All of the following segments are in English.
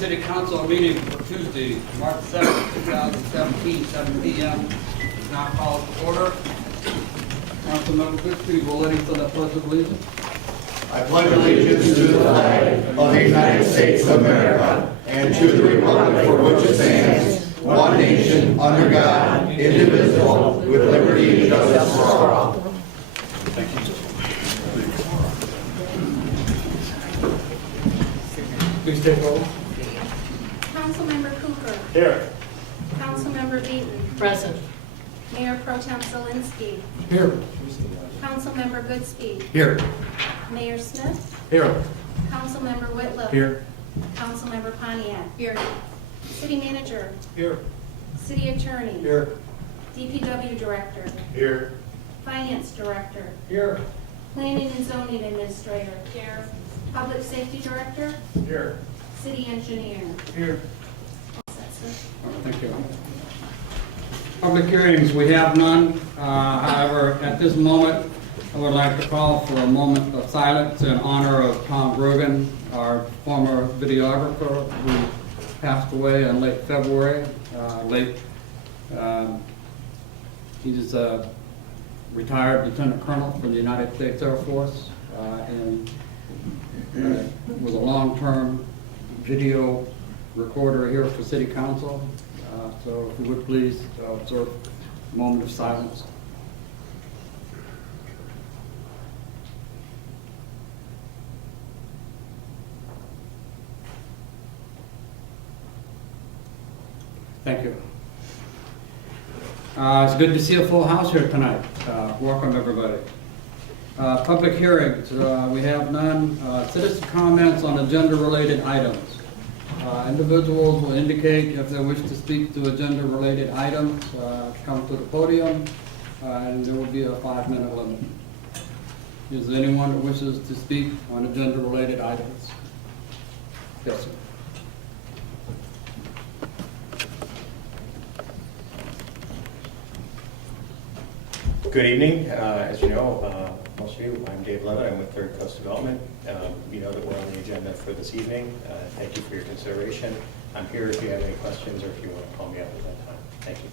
City Council meeting for Tuesday, March 7th, 2017, 7 p.m. is now called to order. Councilmember Goodspeed will lead for the Pledge of Allegiance. I pledge allegiance to the flag of the United States of America and to the republic for which it stands, one nation, under God, indivisible, with liberty and justice for all. Thank you. Please take roll. Councilmember Cooper. Here. Councilmember Beaton. Present. Mayor Pro Tem Zelinski. Here. Councilmember Goodspeed. Here. Mayor Smith. Here. Councilmember Whitlow. Here. Councilmember Pontiac. Here. City Manager. Here. City Attorney. Here. DPW Director. Here. Finance Director. Here. Planning and Zoning Administrator. Here. Public Safety Director. Here. City Engineer. Here. All set, sir. Thank you. Public hearings, we have none. However, at this moment, I would like to call for a moment of silence in honor of Tom Grogan, our former videographer who passed away in late February. He is a retired lieutenant colonel from the United States Air Force and was a long-term video recorder here for City Council. So if you would please observe a moment of silence. Thank you. It's good to see a full house here tonight. Welcome, everybody. Public hearings, we have none. Citizen comments on agenda-related items. Individuals will indicate if they wish to speak to agenda-related items, come to the podium, and there will be a 5-minute limit. Is there anyone that wishes to speak on agenda-related items? Yes, sir. Good evening. As you know, most of you, I'm Dave Levitt. I'm with Third Coast Development. You know that we're on the agenda for this evening. Thank you for your consideration. I'm here if you have any questions or if you want to call me up at that time. Thank you.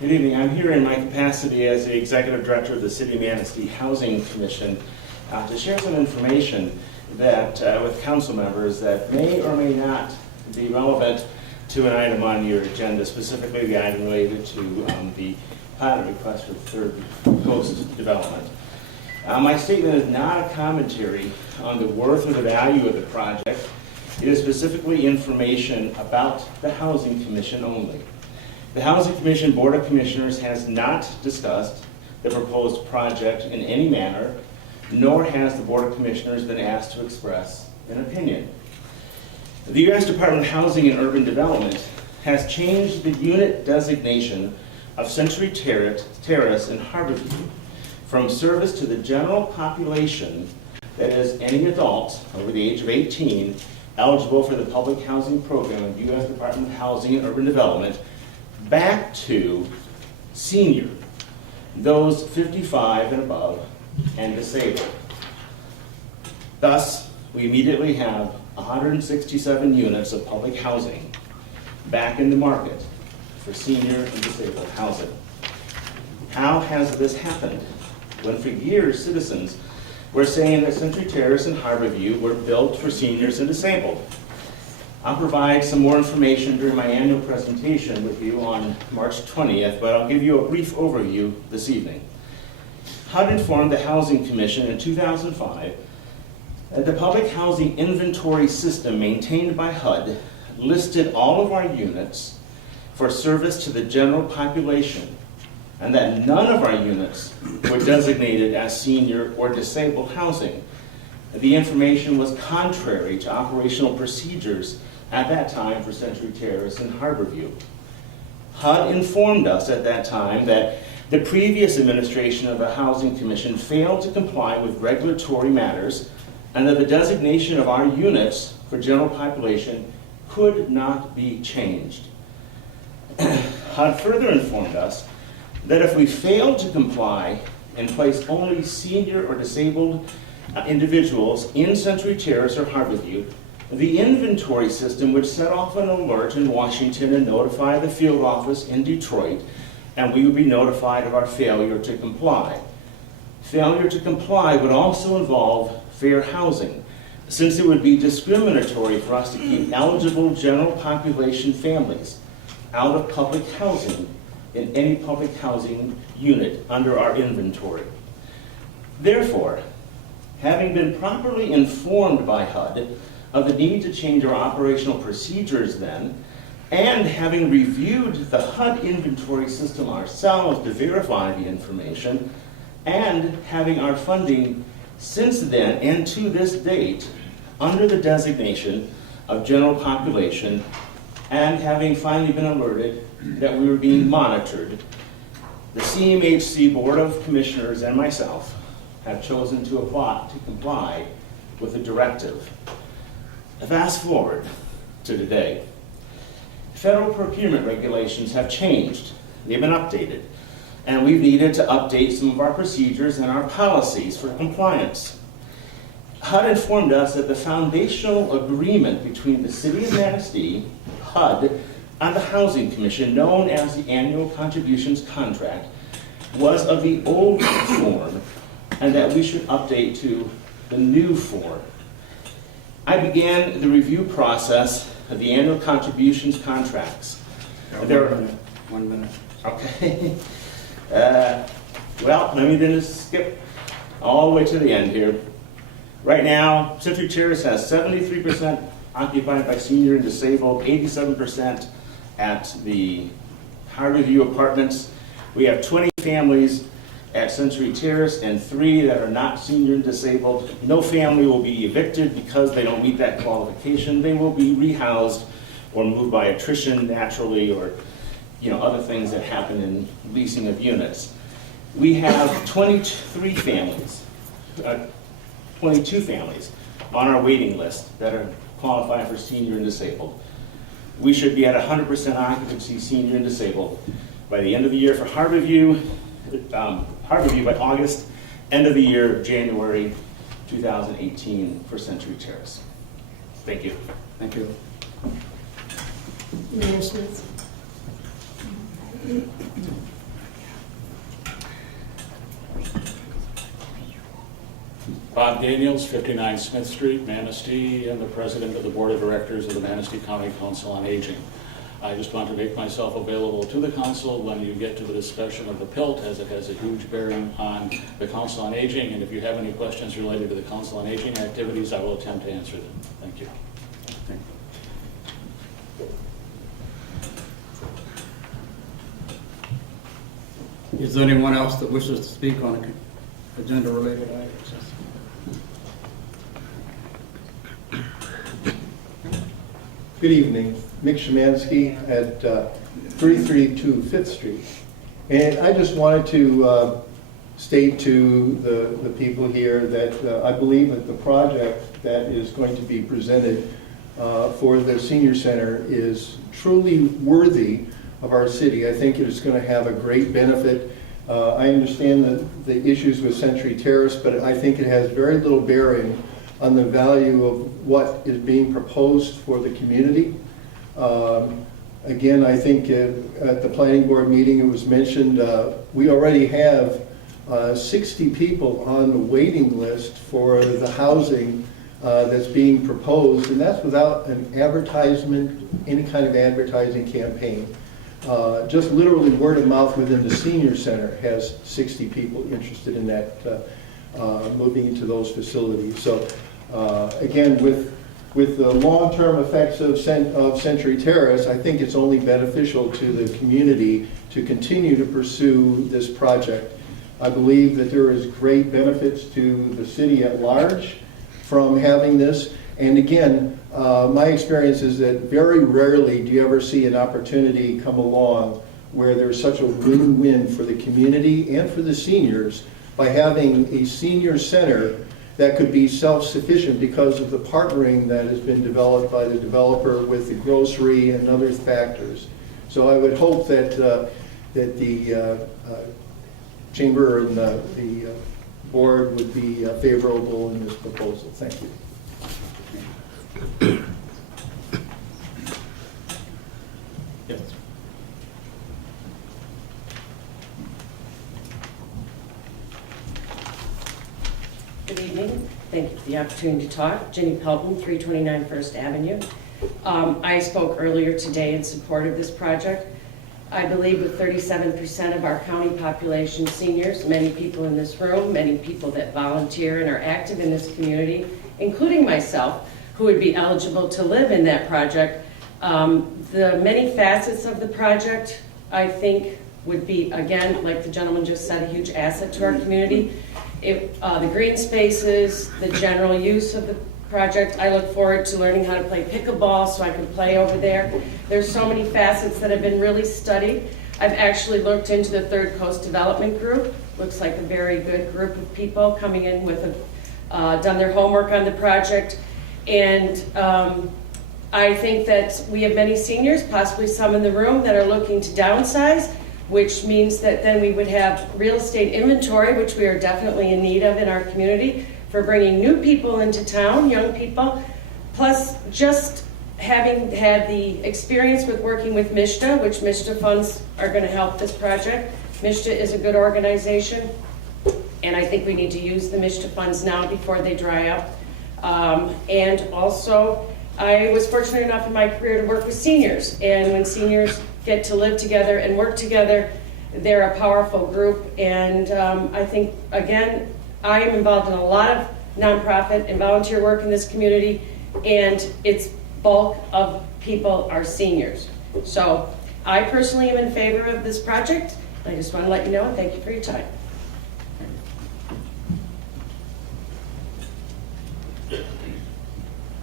Good evening. I'm here in my capacity as the Executive Director of the City of Manistee Housing Commission to share some information that with council members that may or may not be relevant to an item on your agenda, specifically the item related to the pilot request for Third Coast Development. My statement is not a commentary on the worth or the value of the project. It is specifically information about the Housing Commission only. The Housing Commission Board of Commissioners has not discussed the proposed project in any manner, nor has the Board of Commissioners been asked to express an opinion. The U.S. Department of Housing and Urban Development has changed the unit designation of Century Terrace in Harborview from service to the general population, that is, any adult over the age of 18 eligible for the public housing program of the U.S. Department of Housing and Urban Development, back to senior, those 55 and above, and disabled. Thus, we immediately have 167 units of public housing back in the market for senior and disabled housing. How has this happened? When for years citizens were saying that Century Terrace and Harborview were built for seniors and disabled. I'll provide some more information during my annual presentation with you on March 20th, but I'll give you a brief overview this evening. HUD informed the Housing Commission in 2005 that the public housing inventory system maintained by HUD listed all of our units for service to the general population, and that none of our units were designated as senior or disabled housing. The information was contrary to operational procedures at that time for Century Terrace and Harborview. HUD informed us at that time that the previous administration of the Housing Commission failed to comply with regulatory matters, and that the designation of our units for general population could not be changed. HUD further informed us that if we failed to comply and place only senior or disabled individuals in Century Terrace or Harborview, the inventory system would set off an alert in Washington and notify the field office in Detroit, and we would be notified of our failure to comply. Failure to comply would also involve fair housing, since it would be discriminatory for us to keep eligible general population families out of public housing in any public housing unit under our inventory. Therefore, having been properly informed by HUD of the need to change our operational procedures then, and having reviewed the HUD inventory system ourselves to verify the information, and having our funding since then and to this date under the designation of general population, and having finally been alerted that we were being monitored, the CMHC Board of Commissioners and myself have chosen to comply with the directive. Fast forward to today. Federal procurement regulations have changed. They've been updated. And we've needed to update some of our procedures and our policies for compliance. HUD informed us that the foundational agreement between the City of Manistee, HUD, and the Housing Commission, known as the Annual Contributions Contract, was of the old form and that we should update to the new form. I began the review process of the Annual Contributions Contracts. One minute. Okay. Well, let me then just skip all the way to the end here. Right now, Century Terrace has 73% occupied by senior and disabled, 87% at the Harborview Apartments. We have 20 families at Century Terrace and 3 that are not senior and disabled. No family will be evicted because they don't meet that qualification. They will be rehoused or moved by attrition naturally, or other things that happen in leasing of units. We have 22 families on our waiting list that are qualified for senior and disabled. We should be at 100% occupancy senior and disabled by the end of the year for Harborview by August, end of the year, January 2018 for Century Terrace. Thank you. Thank you. Mayor Smith. Bob Daniels, 59 Smith Street, Manistee, and the President of the Board of Directors of the Manistee County Council on Aging. I just want to make myself available to the council when you get to the discussion of the PILT, as it has a huge bearing on the Council on Aging, and if you have any questions related to the Council on Aging activities, I will attempt to answer them. Thank you. Is there anyone else that wishes to speak on agenda-related items? Good evening. Mick Szymanski at 332 5th Street. And I just wanted to state to the people here that I believe that the project that is going to be presented for the senior center is truly worthy of our city. I think it is going to have a great benefit. I understand the issues with Century Terrace, but I think it has very little bearing on the value of what is being proposed for the community. Again, I think at the planning board meeting it was mentioned we already have 60 people on the waiting list for the housing that's being proposed, and that's without an advertisement, any kind of advertising campaign. Just literally word of mouth within the senior center has 60 people interested in that, moving into those facilities. So again, with the long-term effects of Century Terrace, I think it's only beneficial to the community to continue to pursue this project. I believe that there is great benefits to the city at large from having this. And again, my experience is that very rarely do you ever see an opportunity come along where there's such a win-win for the community and for the seniors by having a senior center that could be self-sufficient because of the partnering that has been developed by the developer with the grocery and other factors. So I would hope that, that the chamber and the board would be favorable in this proposal. Thank you. Yes. Good evening. Thank you for the opportunity to talk. Jenny Pelton, 329 First Avenue. I spoke earlier today in support of this project. I believe with 37% of our county population seniors, many people in this room, many people that volunteer and are active in this community, including myself, who would be eligible to live in that project. The many facets of the project, I think, would be, again, like the gentleman just said, a huge asset to our community. The green spaces, the general use of the project, I look forward to learning how to play pickleball so I can play over there. There's so many facets that have been really studied. I've actually looked into the Third Coast Development Group. Looks like a very good group of people coming in with done their homework on the project. And I think that we have many seniors, possibly some in the room, that are looking to downsize, which means that then we would have real estate inventory, which we are definitely in need of in our community, for bringing new people into town, young people, plus just having had the experience with working with MISTA, which MISTA funds are going to help this project. MISTA is a good organization, and I think we need to use the MISTA funds now before they dry up. And also, I was fortunate enough in my career to work with seniors, and when seniors get to live together and work together, they're a powerful group. And I think, again, I am involved in a lot of nonprofit and volunteer work in this community, and its bulk of people are seniors. So I personally am in favor of this project. I just want to let you know, and thank you for your time. Is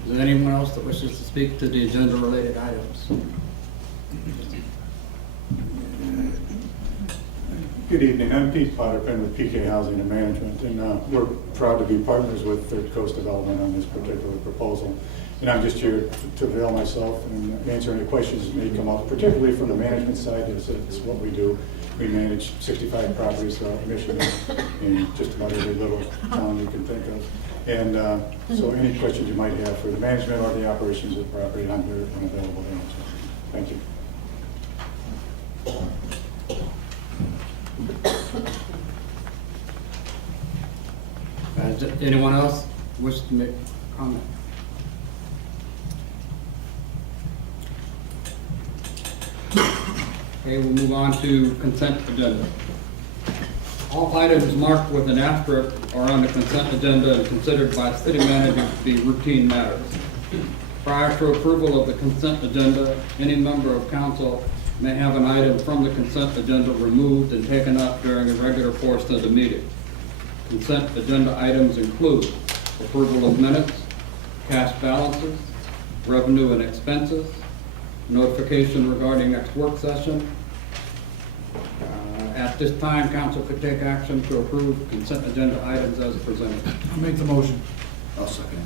there anyone else that wishes to speak to the agenda-related items? Good evening, I'm Pete Potterpen with PK Housing and Management, and we're proud to be partners with Third Coast Development on this particular proposal. And I'm just here to avail myself and answer any questions that may come up, particularly from the management side. It's what we do. We manage 65 properties throughout Michigan in just about every little town you can think of. And so any questions you might have for the management or the operations of the property, I'm here and available to answer. Thank you. Does anyone else wish to make a comment? Okay, we'll move on to consent agenda. All items marked with an asterisk are on the consent agenda and considered by city manager to be routine matters. Prior to approval of the consent agenda, any member of council may have an item from the consent agenda removed and taken up during a regular portion of the meeting. Consent agenda items include approval of minutes, cash balances, revenue and expenses, notification regarding next work session. At this time, council could take action to approve consent agenda items as presented. I'll make the motion. I'll second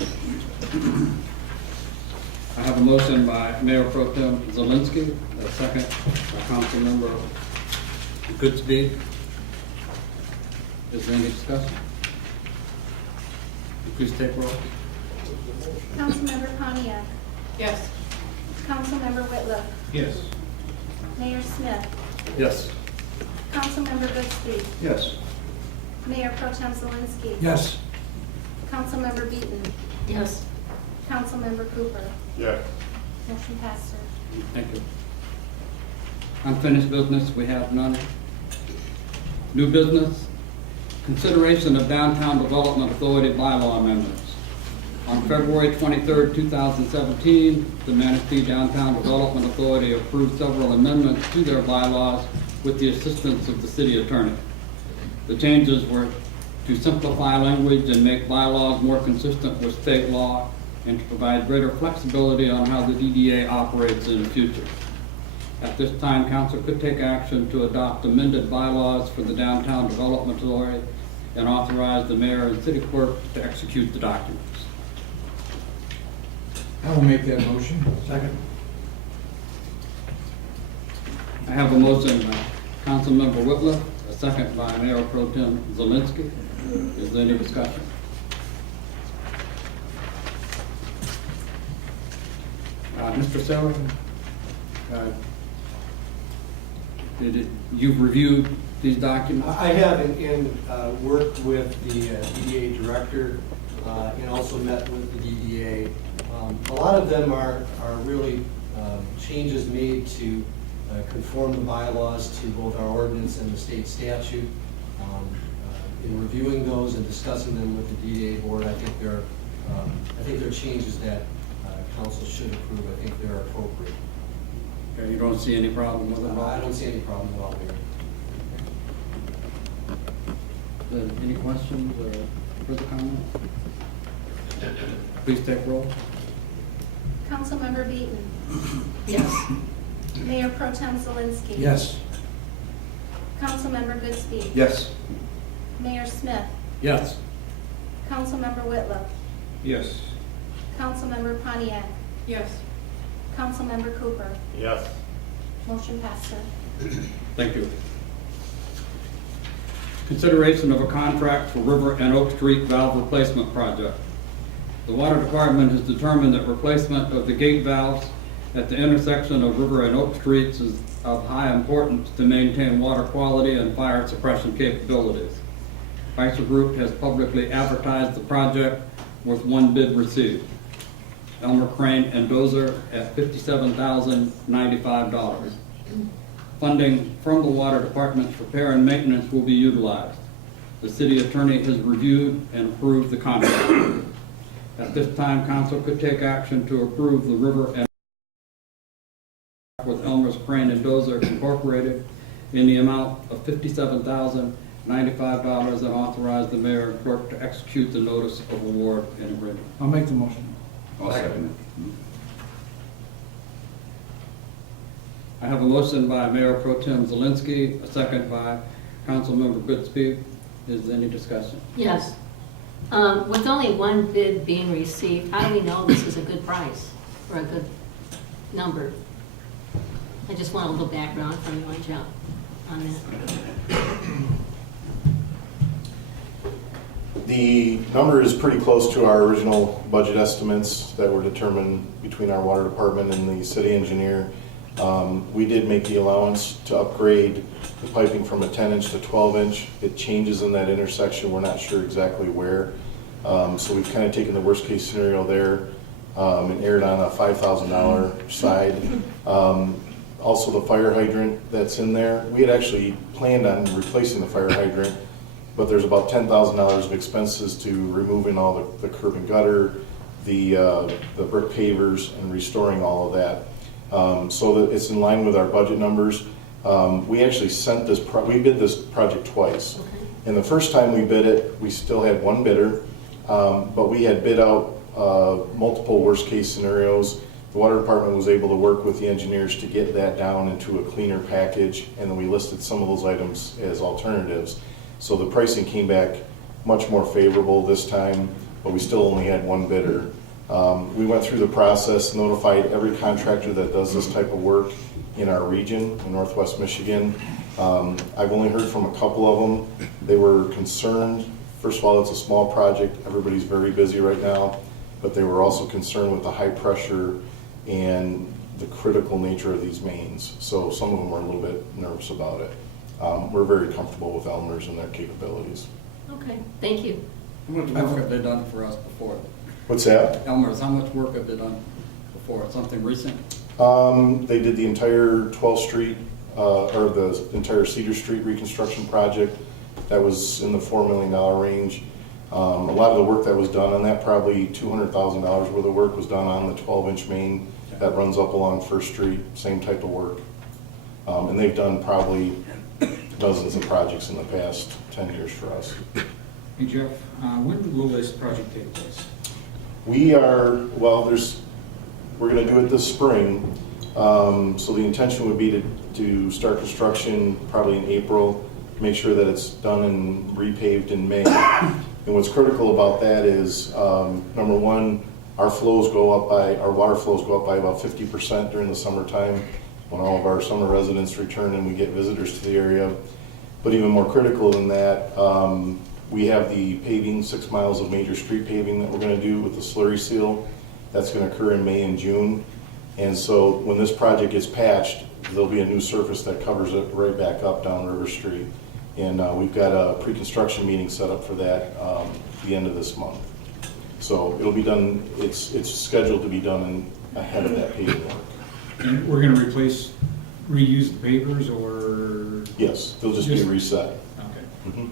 it. I have a motion by Mayor Pro Tem Zelinski, a second by Council Member Goodspeed. Is there any discussion? Please take roll. Councilmember Pontiac. Yes. Councilmember Whitlow. Yes. Mayor Smith. Yes. Councilmember Goodspeed. Yes. Mayor Pro Tem Zelinski. Yes. Councilmember Beaton. Yes. Councilmember Cooper. Yes. Motion passed, sir. Thank you. Unfinished business, we have none. New business, consideration of Downtown Development Authority bylaw amendments. On February 23rd, 2017, the Manistee Downtown Development Authority approved several amendments to their bylaws with the assistance of the city attorney. The changes were to simplify language and make bylaws more consistent with state law, and to provide greater flexibility on how the DDA operates in the future. At this time, council could take action to adopt amended bylaws for the Downtown Development Authority and authorize the mayor and city clerk to execute the documents. I will make that motion. Second. I have a motion by Councilmember Whitler, a second by Mayor Pro Tem Zelinski. Is there any discussion? Mr. Seller, you've reviewed these documents? I have worked with the DDA director and also met with the DDA. A lot of them are really changes made to conform the bylaws to both our ordinance and the state statute. In reviewing those and discussing them with the DDA board, I think they're changes that council should approve. I think they're appropriate. Okay, you don't see any problem with it? I don't see any problem at all there. Any questions or further comments? Please take roll. Councilmember Beaton. Yes. Mayor Pro Tem Zelinski. Yes. Councilmember Goodspeed. Yes. Mayor Smith. Yes. Councilmember Whitlow. Yes. Councilmember Pontiac. Yes. Councilmember Cooper. Yes. Motion passed, sir. Thank you. Consideration of a contract for River and Oak Street valve replacement project. The Water Department has determined that replacement of the gate valves at the intersection of River and Oak Streets is of high importance to maintain water quality and fire suppression capabilities. Pfizer Group has publicly advertised the project with one bid received. Elmer Crane and Dozer at $57,095. Funding from the Water Department's repair and maintenance will be utilized. The city attorney has reviewed and approved the contract. At this time, council could take action to approve the River and with Elmer's Crane and Dozer Incorporated in the amount of $57,095 and authorize the mayor and clerk to execute the notice of award and agreement. I'll make the motion. I'll second it. I have a motion by Mayor Pro Tem Zelinski, a second by Councilmember Goodspeed. Is there any discussion? Yes. With only one bid being received, how do we know this is a good price or a good number? I just want a little background from you on Joe on that. The number is pretty close to our original budget estimates that were determined between our water department and the city engineer. We did make the allowance to upgrade the piping from a 10-inch to 12-inch. It changes in that intersection. We're not sure exactly where. So we've kind of taken the worst case scenario there and erred on a $5,000 side. Also the fire hydrant that's in there. We had actually planned on replacing the fire hydrant, but there's about $10,000 of expenses to removing all the curb and gutter, the brick pavers, and restoring all of that. So that it's in line with our budget numbers. We actually sent this, we bid this project twice. Okay. And the first time we bid it, we still had one bidder, but we had bid out multiple worst case scenarios. The water department was able to work with the engineers to get that down into a cleaner package, and then we listed some of those items as alternatives. So the pricing came back much more favorable this time, but we still only had one bidder. We went through the process, notified every contractor that does this type of work in our region, in Northwest Michigan. I've only heard from a couple of them. They were concerned. First of all, it's a small project. Everybody's very busy right now, but they were also concerned with the high pressure and the critical nature of these mains. So some of them were a little bit nervous about it. We're very comfortable with Elmer's and their capabilities. Okay, thank you. How much work have they done for us before? What's that? Elmer's, how much work have they done before? Something recent? They did the entire 12th Street, or the entire Cedar Street reconstruction project. That was in the $4 million range. A lot of the work that was done on that, probably $200,000 worth of work was done on the 12-inch main that runs up along First Street, same type of work. And they've done probably dozens of projects in the past 10 years for us. Hey Jeff, when will this project take place? We are, well, we're going to do it this spring. So the intention would be to start construction probably in April, make sure that it's done and repaved in May. And what's critical about that is, number one, our water flows go up by about 50% during the summertime. when all of our summer residents return and we get visitors to the area. But even more critical than that, we have the paving, 6 miles of major street paving that we're going to do with the slurry seal. That's going to occur in May and June. And so when this project gets patched, there'll be a new surface that covers it right back up down River Street. And we've got a pre-construction meeting set up for that the end of this month. So it'll be done, it's scheduled to be done ahead of that paving work. And we're gonna reuse the pavers, or? Yes, they'll just be reset. Okay. Mhm.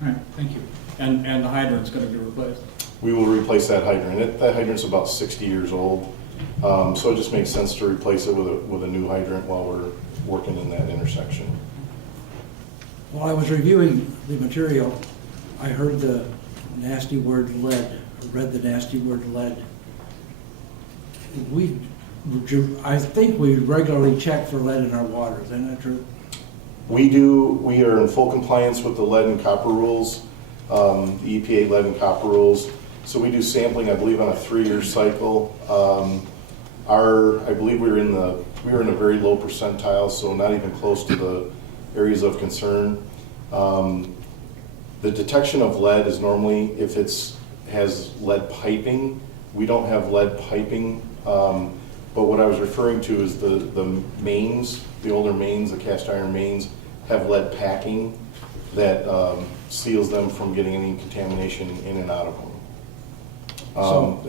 All right, thank you. And the hydrant's gonna be replaced? We will replace that hydrant. That hydrant's about 60 years old, so it just makes sense to replace it with a new hydrant while we're working in that intersection. While I was reviewing the material, I heard the nasty word lead, read the nasty word lead. I think we regularly check for lead in our water, is that not true? We do. We are in full compliance with the lead and copper rules, the EPA lead and copper rules. So we do sampling, I believe, on a 3-year cycle. I believe we were in a very low percentile, so not even close to the areas of concern. The detection of lead is normally if has lead piping. We don't have lead piping, but what I was referring to is the mains, the older mains, the cast iron mains, have lead packing that seals them from getting any contamination in and out of them.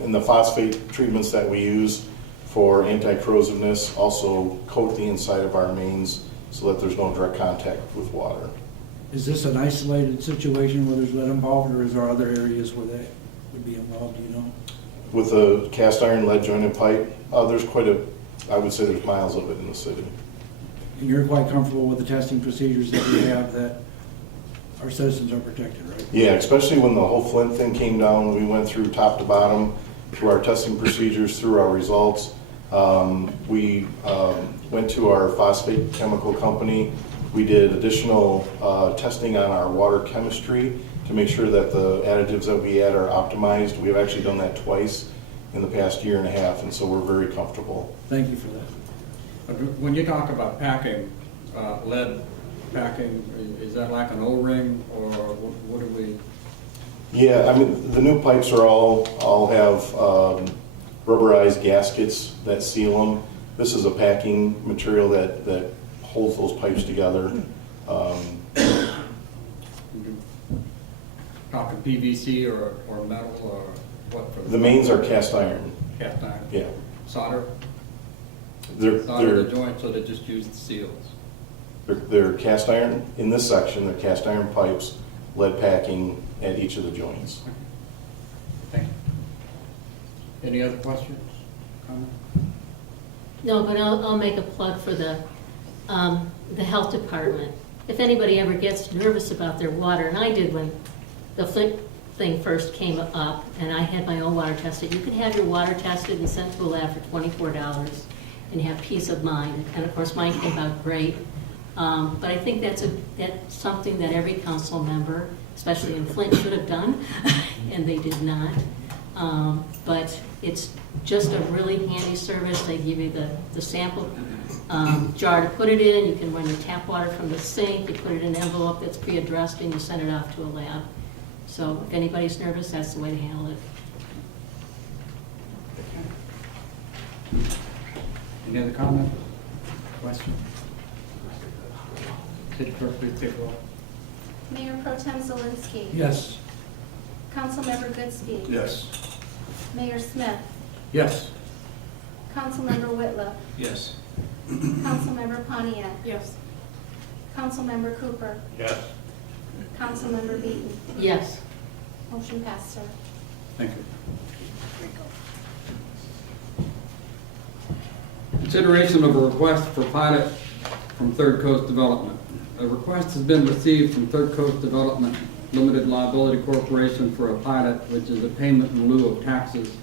And the phosphate treatments that we use for anti-corrosiveness also coat the inside of our mains so that there's no direct contact with water. Is this an isolated situation where there's lead involved, or is there other areas where that would be involved, do you know? With the cast iron lead jointed pipe, there's I would say there's miles of it in the city. And you're quite comfortable with the testing procedures that we have, that our citizens are protected, right? Yeah, especially when the whole Flint thing came down, we went through top to bottom through our testing procedures, through our results. We went to our phosphate chemical company. We did additional testing on our water chemistry to make sure that the additives that we add are optimized. We have actually done that twice in the past year and a half, and so we're very comfortable. Thank you for that. When you talk about packing, lead packing, is that like an O-ring, or what do we? Yeah, I mean, the new pipes are all have rubberized gaskets that seal them. This is a packing material that holds those pipes together. Talking PVC or metal, or what? For The mains are cast iron. Cast iron? Yeah. Solder? They're Solder the joint, so they just use the seals? They're cast iron in this section. They're cast iron pipes, lead packing at each of the joints. Thank you. Any other questions? Comments? No, but I'll make a plug for the health department. If anybody ever gets nervous about their water, and I did when the Flint thing first came up, and I had my own water tested, you can have your water tested and sent to a lab for $24 and have peace of mind. And of course, mine came out great. But I think that's something that every council member, especially in Flint, should have done, and they did not. But it's just a really handy service. They give you the sample jar to put it in. You can run your tap water from the sink. You put it in an envelope that's pre-addressed, and you send it off to a lab. So if anybody's nervous, that's the way to handle it. Any other comment? Question? City Clerk, please take roll. Mayor Pro Tem Zelinski. Yes. Councilmember Goodspeed. Yes. Mayor Smith. Yes. Councilmember Whitlow. Yes. Councilmember Pontiac. Yes. Councilmember Cooper. Yes. Councilmember Beaton. Yes. Motion passed, sir. Thank you. Consideration of a request for pilot from Third Coast Development. A request has been received from Third Coast Development Limited Liability Corporation for a pilot, which is a payment in lieu of taxes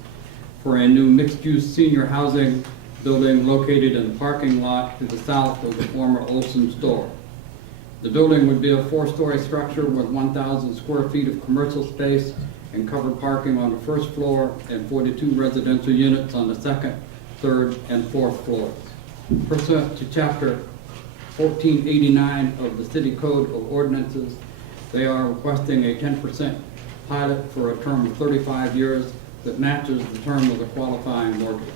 for a new mixed-use senior housing building located in the parking lot to the south of the former Olson store. The building would be a 4-story structure with 1,000 square feet of commercial space and covered parking on the first floor and 42 residential units on the second, third, and fourth floors. pursuant to Chapter 1489 of the City Code of Ordinances. They are requesting a 10% pilot for a term of 35 years that matches the term of the qualifying mortgage.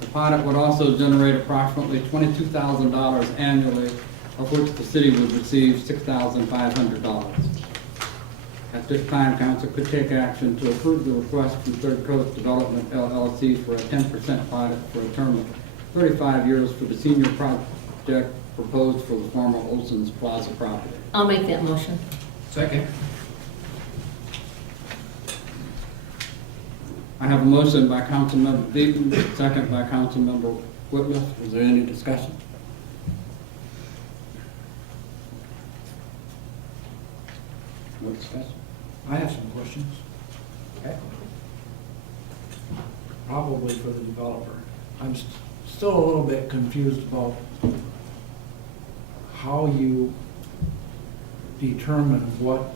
The pilot would also generate approximately $22,000 annually, of which the city would receive $6,500. At this time, council could take action to approve the request from Third Coast Development LLC for a 10% pilot for a term of 35 years for the senior project proposed for the former Olson's Plaza property. I'll make that motion. Second. I have a motion by Councilmember Beaton, second by Councilmember Whitmore. Is there any discussion? No discussion? I have some questions, Okay. probably for the developer. I'm still a little bit confused about how you determine what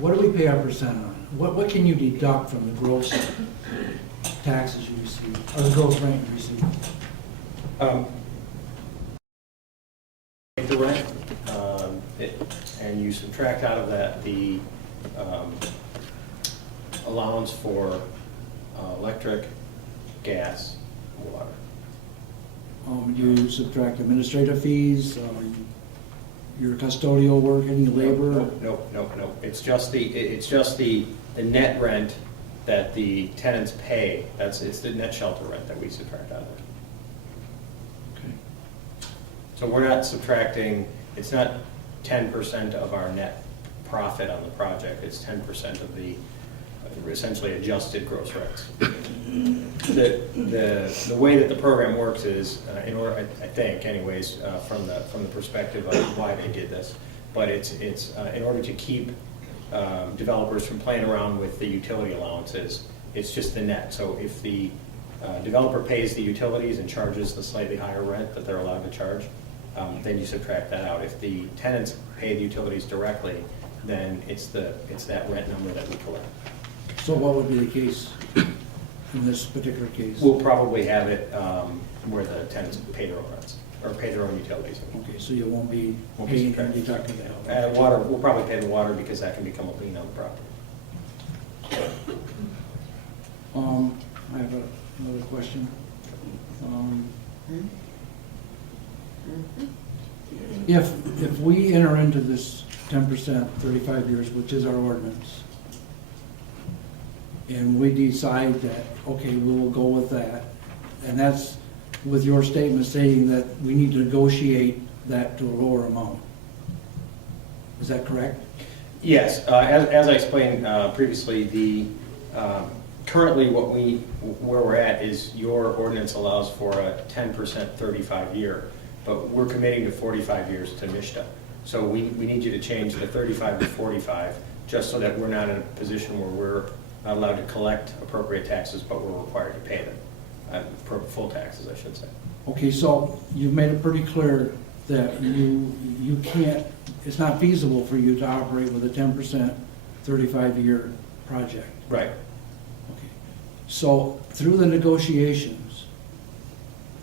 do we pay our percent on? What can you deduct from the gross taxes you receive, or the gross rent you receive? The rent, and you subtract out of that the allowance for electric, gas, and water. You subtract administrative fees, your custodial work, any labor? No. It's just the net rent that the tenants pay. It's the net shelter rent that we subtract out of it. Okay. So we're not subtracting, it's not 10% of our net profit on the project, it's 10% of the essentially adjusted gross rents. The way that the program works is, in order, I think anyways, from the perspective of why they did this, but it's in order to keep developers from playing around with the utility allowances, it's just the net. So if the developer pays the utilities and charges the slightly higher rent that they're allowed to charge, then you subtract that out. If the tenants pay the utilities directly, then it's that rent number that we collect. So what would be the case in this particular case? We'll probably have it where the tenants pay their own rents, or pay their own utilities. Okay, so you won't be Won't be paying or subtracted. deducting that? Water, we'll probably pay the water because that can become a lien on the property. I have another question. If we enter into this 10%, 35 years, which is our ordinance, and we decide that, okay, we will go with that, and that's with your statement saying that we need to negotiate that to a lower amount. Is that correct? Yes, as I explained previously, currently where we're at is your ordinance allows for a 10% 35-year, but we're committing to 45 years to MISTA. So we need you to change the 35 to 45, just so that we're not in a position where we're not allowed to collect appropriate taxes, but we're required to pay them, full taxes, I should say. Okay, so you've made it pretty clear that you can't, it's not feasible for you to operate with a 10% 35-year project. Right. Okay. So through the negotiations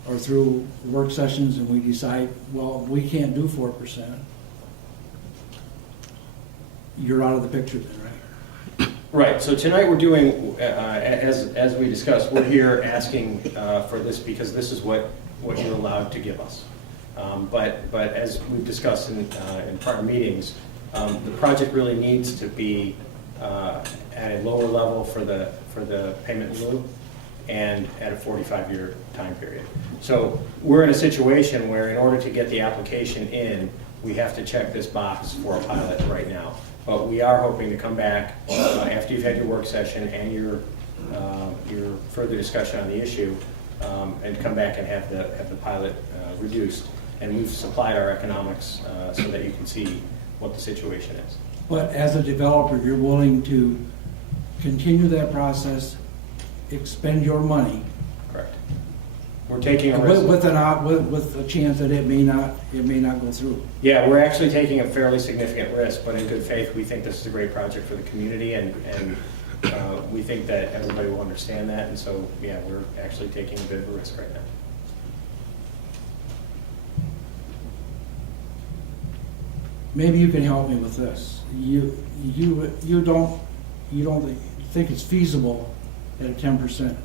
or through work sessions and we decide, well, we can't do 4%, you're out of the picture then, right? Right, so tonight we're doing, as we discussed, we're here asking for this because this is what you're allowed to give us. But as we've discussed in prior meetings, the project really needs to be at a lower level for the payment in lieu and at a 45-year time period. So we're in a situation where in order to get the application in, we have to check this box for a pilot right now. But we are hoping to come back after you've had your work session and your further discussion on the issue, and come back and have the pilot reduced. And we've supplied our economics so that you can see what the situation is. But as a developer, you're willing to continue that process, expend your money. Correct. We're taking a risk. With a chance that it may not go through. Yeah, we're actually taking a fairly significant risk, but in good faith, we think this is a great project for the community, and we think that everybody will understand that, and so, yeah, we're actually taking a bit of a risk right now. Maybe you can help me with this. You don't think it's feasible at a 10%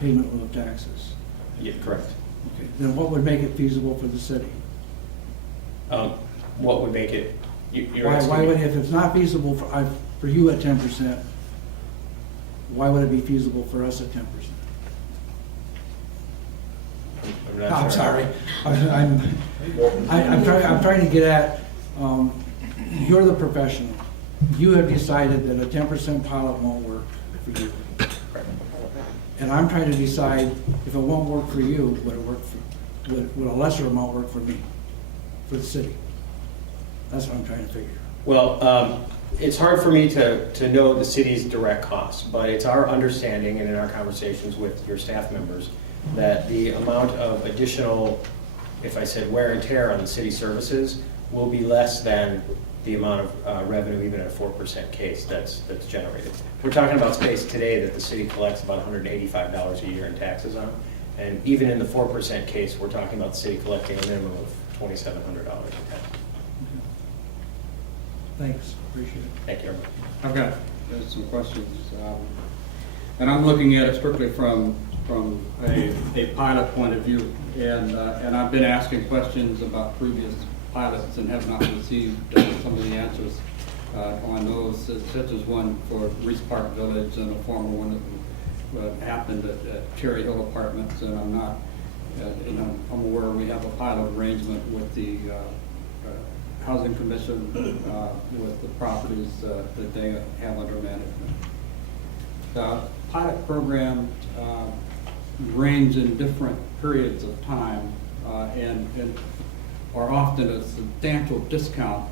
payment of taxes? Yeah, correct. Okay. Then what would make it feasible for the city? What would make it, you're Why asking would, me- if it's not feasible for you at 10%, why would it be feasible for us at 10%? I'm not I'm sure. sorry. I'm trying to get at, you're the professional. You have decided that a 10% pilot won't work for you. And I'm trying to decide if it won't work for you, would a lesser amount work for me, for the city? That's what I'm trying to figure. Well, it's hard for me to know the city's direct costs, but it's our understanding and in our conversations with your staff members that the amount of additional, if I said wear and tear on the city services, will be less than the amount of revenue even at a 4% case that's generated. We're talking about space today that the city collects about $185 a year in taxes on, and even in the 4% case, we're talking about the city collecting a minimum of $2,700 in taxes. Thanks, appreciate it. Thank you. I've got some questions. And I'm looking at it strictly from a pilot point of view. And I've been asking questions about previous pilots and have not received some of the answers on those, such as one for Reese Park Village and a former one that happened at Cherry Hill Apartments. And I'm not, I'm aware we have a pilot arrangement with the Housing Commission with the properties that they have under management. The pilot program range in different periods of time and are often a substantial discount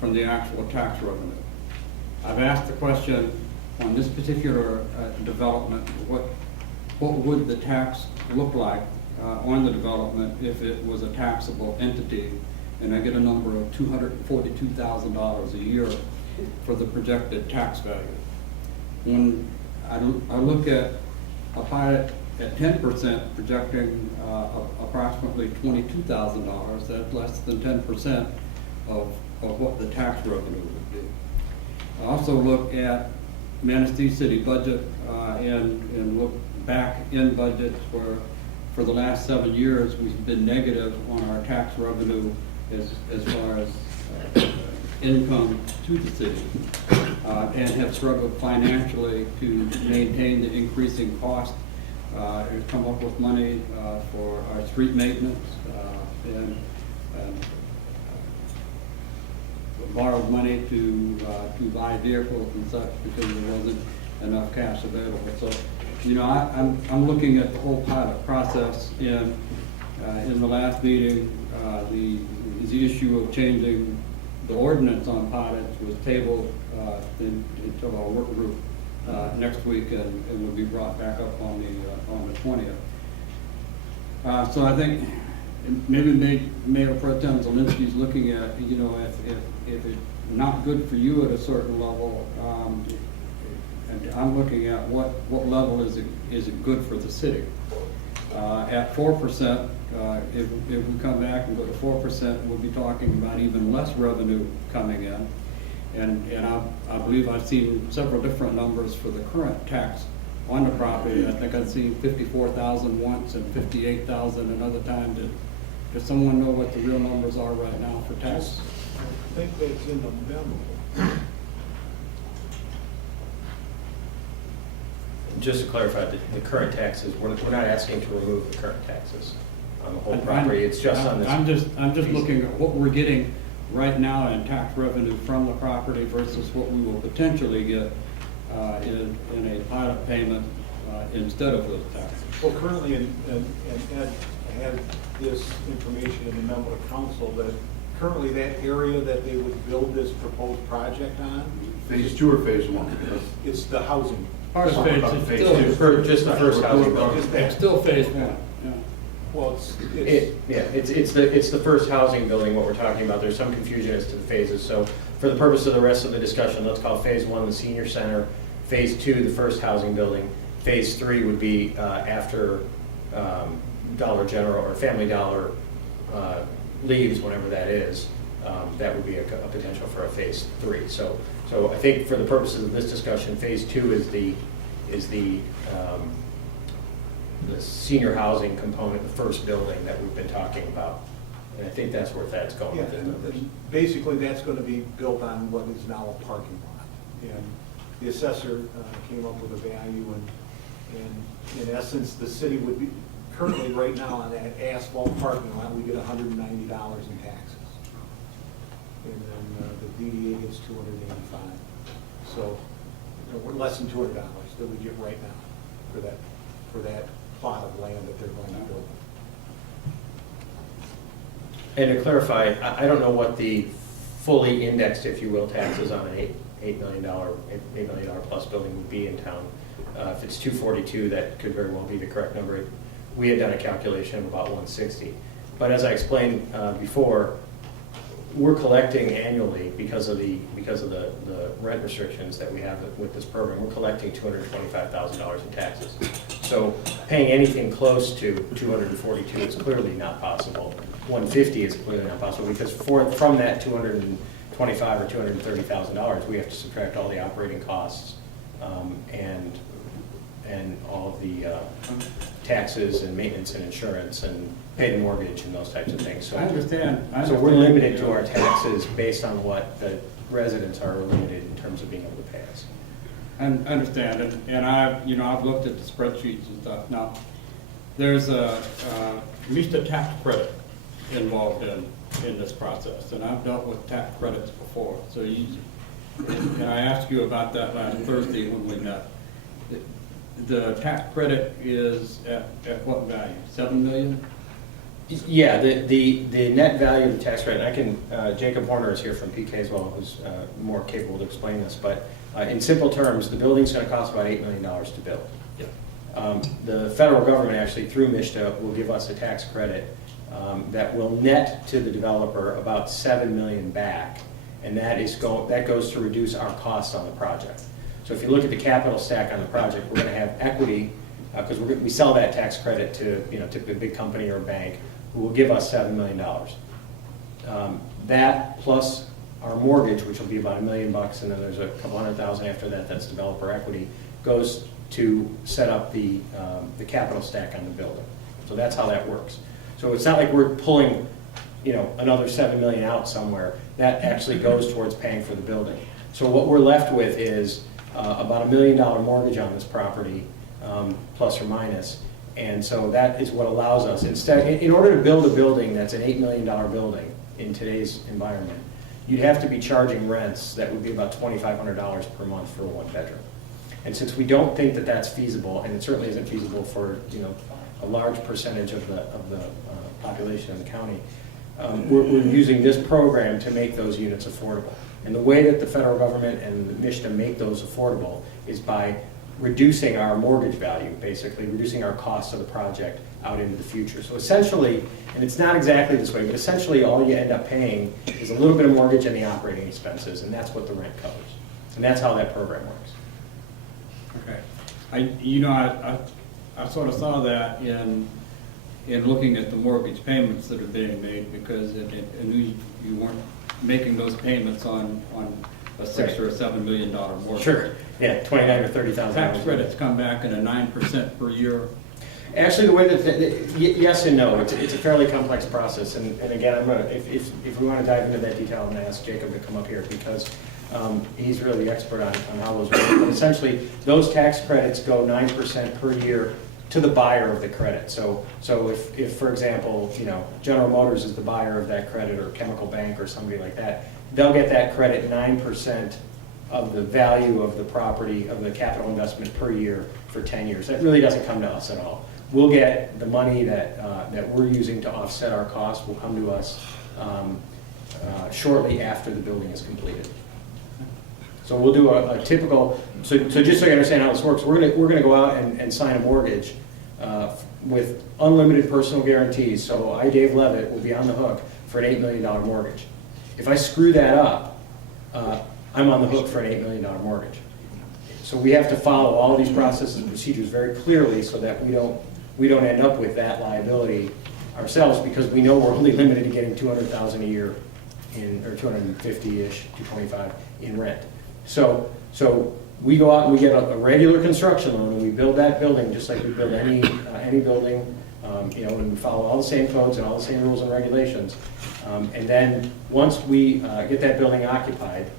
from the actual tax revenue. I've asked the question on this particular development, what would the tax look like on the development if it was a taxable entity? And I get a number of $242,000 a year for the projected tax value. When I look at a pilot at 10% projecting approximately $22,000, that's less than 10% of what the tax revenue would be. I also look at Manistee City budget and look back in budgets where for the last 7 years we've been negative on our tax revenue as far as income to the city and have struggled financially to maintain the increasing cost and come up with money for our street maintenance and borrowed money to buy vehicles and such because there wasn't enough cash available. So, you know, I'm looking at the whole pilot process in the last meeting, the issue of changing the ordinance on pilots was tabled until our work group next week and will be brought back up on the 20th. So I think maybe Mayor Pro Tem Zielinski's looking at, you know, if it's not good for you at a certain level, and I'm looking at what level is it good for the city. At 4%, if we come back and go to 4%, we'll be talking about even less revenue coming in. And I believe I've seen several different numbers for the current tax on the property. I think I've seen 54,000 once and 58,000 another time. Does someone know what the real numbers are right now for tax? I think that's in the memo. Just to clarify, the current taxes, we're not asking to remove the current taxes on the whole property, it's just on this. I'm just looking at what we're getting right now in tax revenue from the property versus what we will potentially get in a pilot payment instead of those taxes. Well, currently, and Ed had this information in the memo to council, that currently that area that they would build this proposed project on. Phase 2 or phase 1? It's the housing. Part of phase Just the first housing building. It's still phase 1. Yeah. Well, It's the first housing building, what we're talking about. There's some confusion as to the phases. So for the purpose of the rest of the discussion, let's call phase 1 the senior center, Phase 2, the first housing building. Phase 3 would be after Dollar General or Family Dollar leaves, whenever that is. That would be a potential for a Phase 3. So I think for the purposes of this discussion, Phase 2 is the senior housing component, the first building that we've been talking about. And I think that's where that's going. Yeah, and basically, that's going to be built on what is now a parking lot. And the assessor came up with a value, and in essence, the city would be, currently right now on that asphalt parking lot, we get $190 in taxes. And then the DDA gets $285. So we're less than $200 that we get right now for that plot of land that they're going to build. And to clarify, I don't know what the fully indexed, if you will, taxes on an $8 million plus building would be in town. If it's 242, that could very well be the correct number. We had done a calculation of about 160. But as I explained before, we're collecting annually because of the rent restrictions that we have with this program. We're collecting $225,000 in taxes. So paying anything close to 242 is clearly not possible. 150 is clearly not possible because from that 225 or $230,000, we have to subtract all the operating costs and all of the taxes and maintenance and insurance and pay the mortgage and those types of things. So I understand. So we're limited to our taxes based on what the residents are limited in terms of being able to pay us. I understand, and I've looked at the spreadsheets and stuff. Now, there's a MISTA tax credit involved in this process, and I've dealt with tax credits before. So and I asked you about that last Thursday when we met. The tax credit is at what value? $7 million? Yeah, the net value of the tax credit, I can, Jacob Horner is here from PK as well, who's more capable to explain this, but in simple terms, the building's going to cost about $8 million to build. Yeah. The federal government actually, through MISTA, will give us a tax credit that will net to the developer about $7 million back, and that goes to reduce our costs on the project. So if you look at the capital stack on the project, we're going to have equity, because we sell that tax credit to typically a big company or a bank, who will give us $7 million. That plus our mortgage, which will be about $1 million, and then there's a couple $100,000 after that, that's developer equity, goes to set up the capital stack on the building. So that's how that works. So it's not like we're pulling another $7 million out somewhere. That actually goes towards paying for the building. So what we're left with is about $1 million mortgage on this property, plus or minus. And so that is what allows us, in order to build a building that's an $8 million building in today's environment, you'd have to be charging rents that would be about $2,500 per month for a one bedroom. And since we don't think that that's feasible, and it certainly isn't feasible for a large percentage of the population in the county, we're using this program to make those units affordable. And the way that the federal government and MISTA make those affordable is by reducing our mortgage value, basically, reducing our costs of the project out into the future. So essentially, and it's not exactly this way, but essentially all you end up paying is a little bit of mortgage and the operating expenses, and that's what the rent covers. And that's how that program works. Okay. I sort of saw that in looking at the mortgage payments that are being made, because I knew you weren't making those payments on a $6 or $7 million mortgage. Sure. Yeah, $29,000 or $30,000. Tax credits come back at a 9% per year. Actually, the way that yes and no. It's a fairly complex process, and again, I'm gonna if we want to dive into that detail, I'm going to ask Jacob to come up here because he's really the expert on how those work. But essentially, those tax credits go 9% per year to the buyer of the credit. So if for example, General Motors is the buyer of that credit, or Chemical Bank or somebody like that, they'll get that credit 9% of the value of the property, of the capital investment per year for 10 years. That really doesn't come to us at all. We'll get the money that we're using to offset our costs will come to us shortly after the building is completed. So we'll do a typical, so just so you understand how this works, we're gonna go out and sign a mortgage with unlimited personal guarantees. So I, Dave Levitt, will be on the hook for an $8 million mortgage. If I screw that up, I'm on the hook for an $8 million mortgage. So we have to follow all these processes and procedures very clearly so that we don't end up with that liability ourselves, because we know we're only limited to getting $200,000 a year in, or 250-ish, 225 in rent. So we go out and we get a regular construction loan, and we build that building just like we build any building, and we follow all the same codes and all the same rules and regulations. And then once we get that building occupied,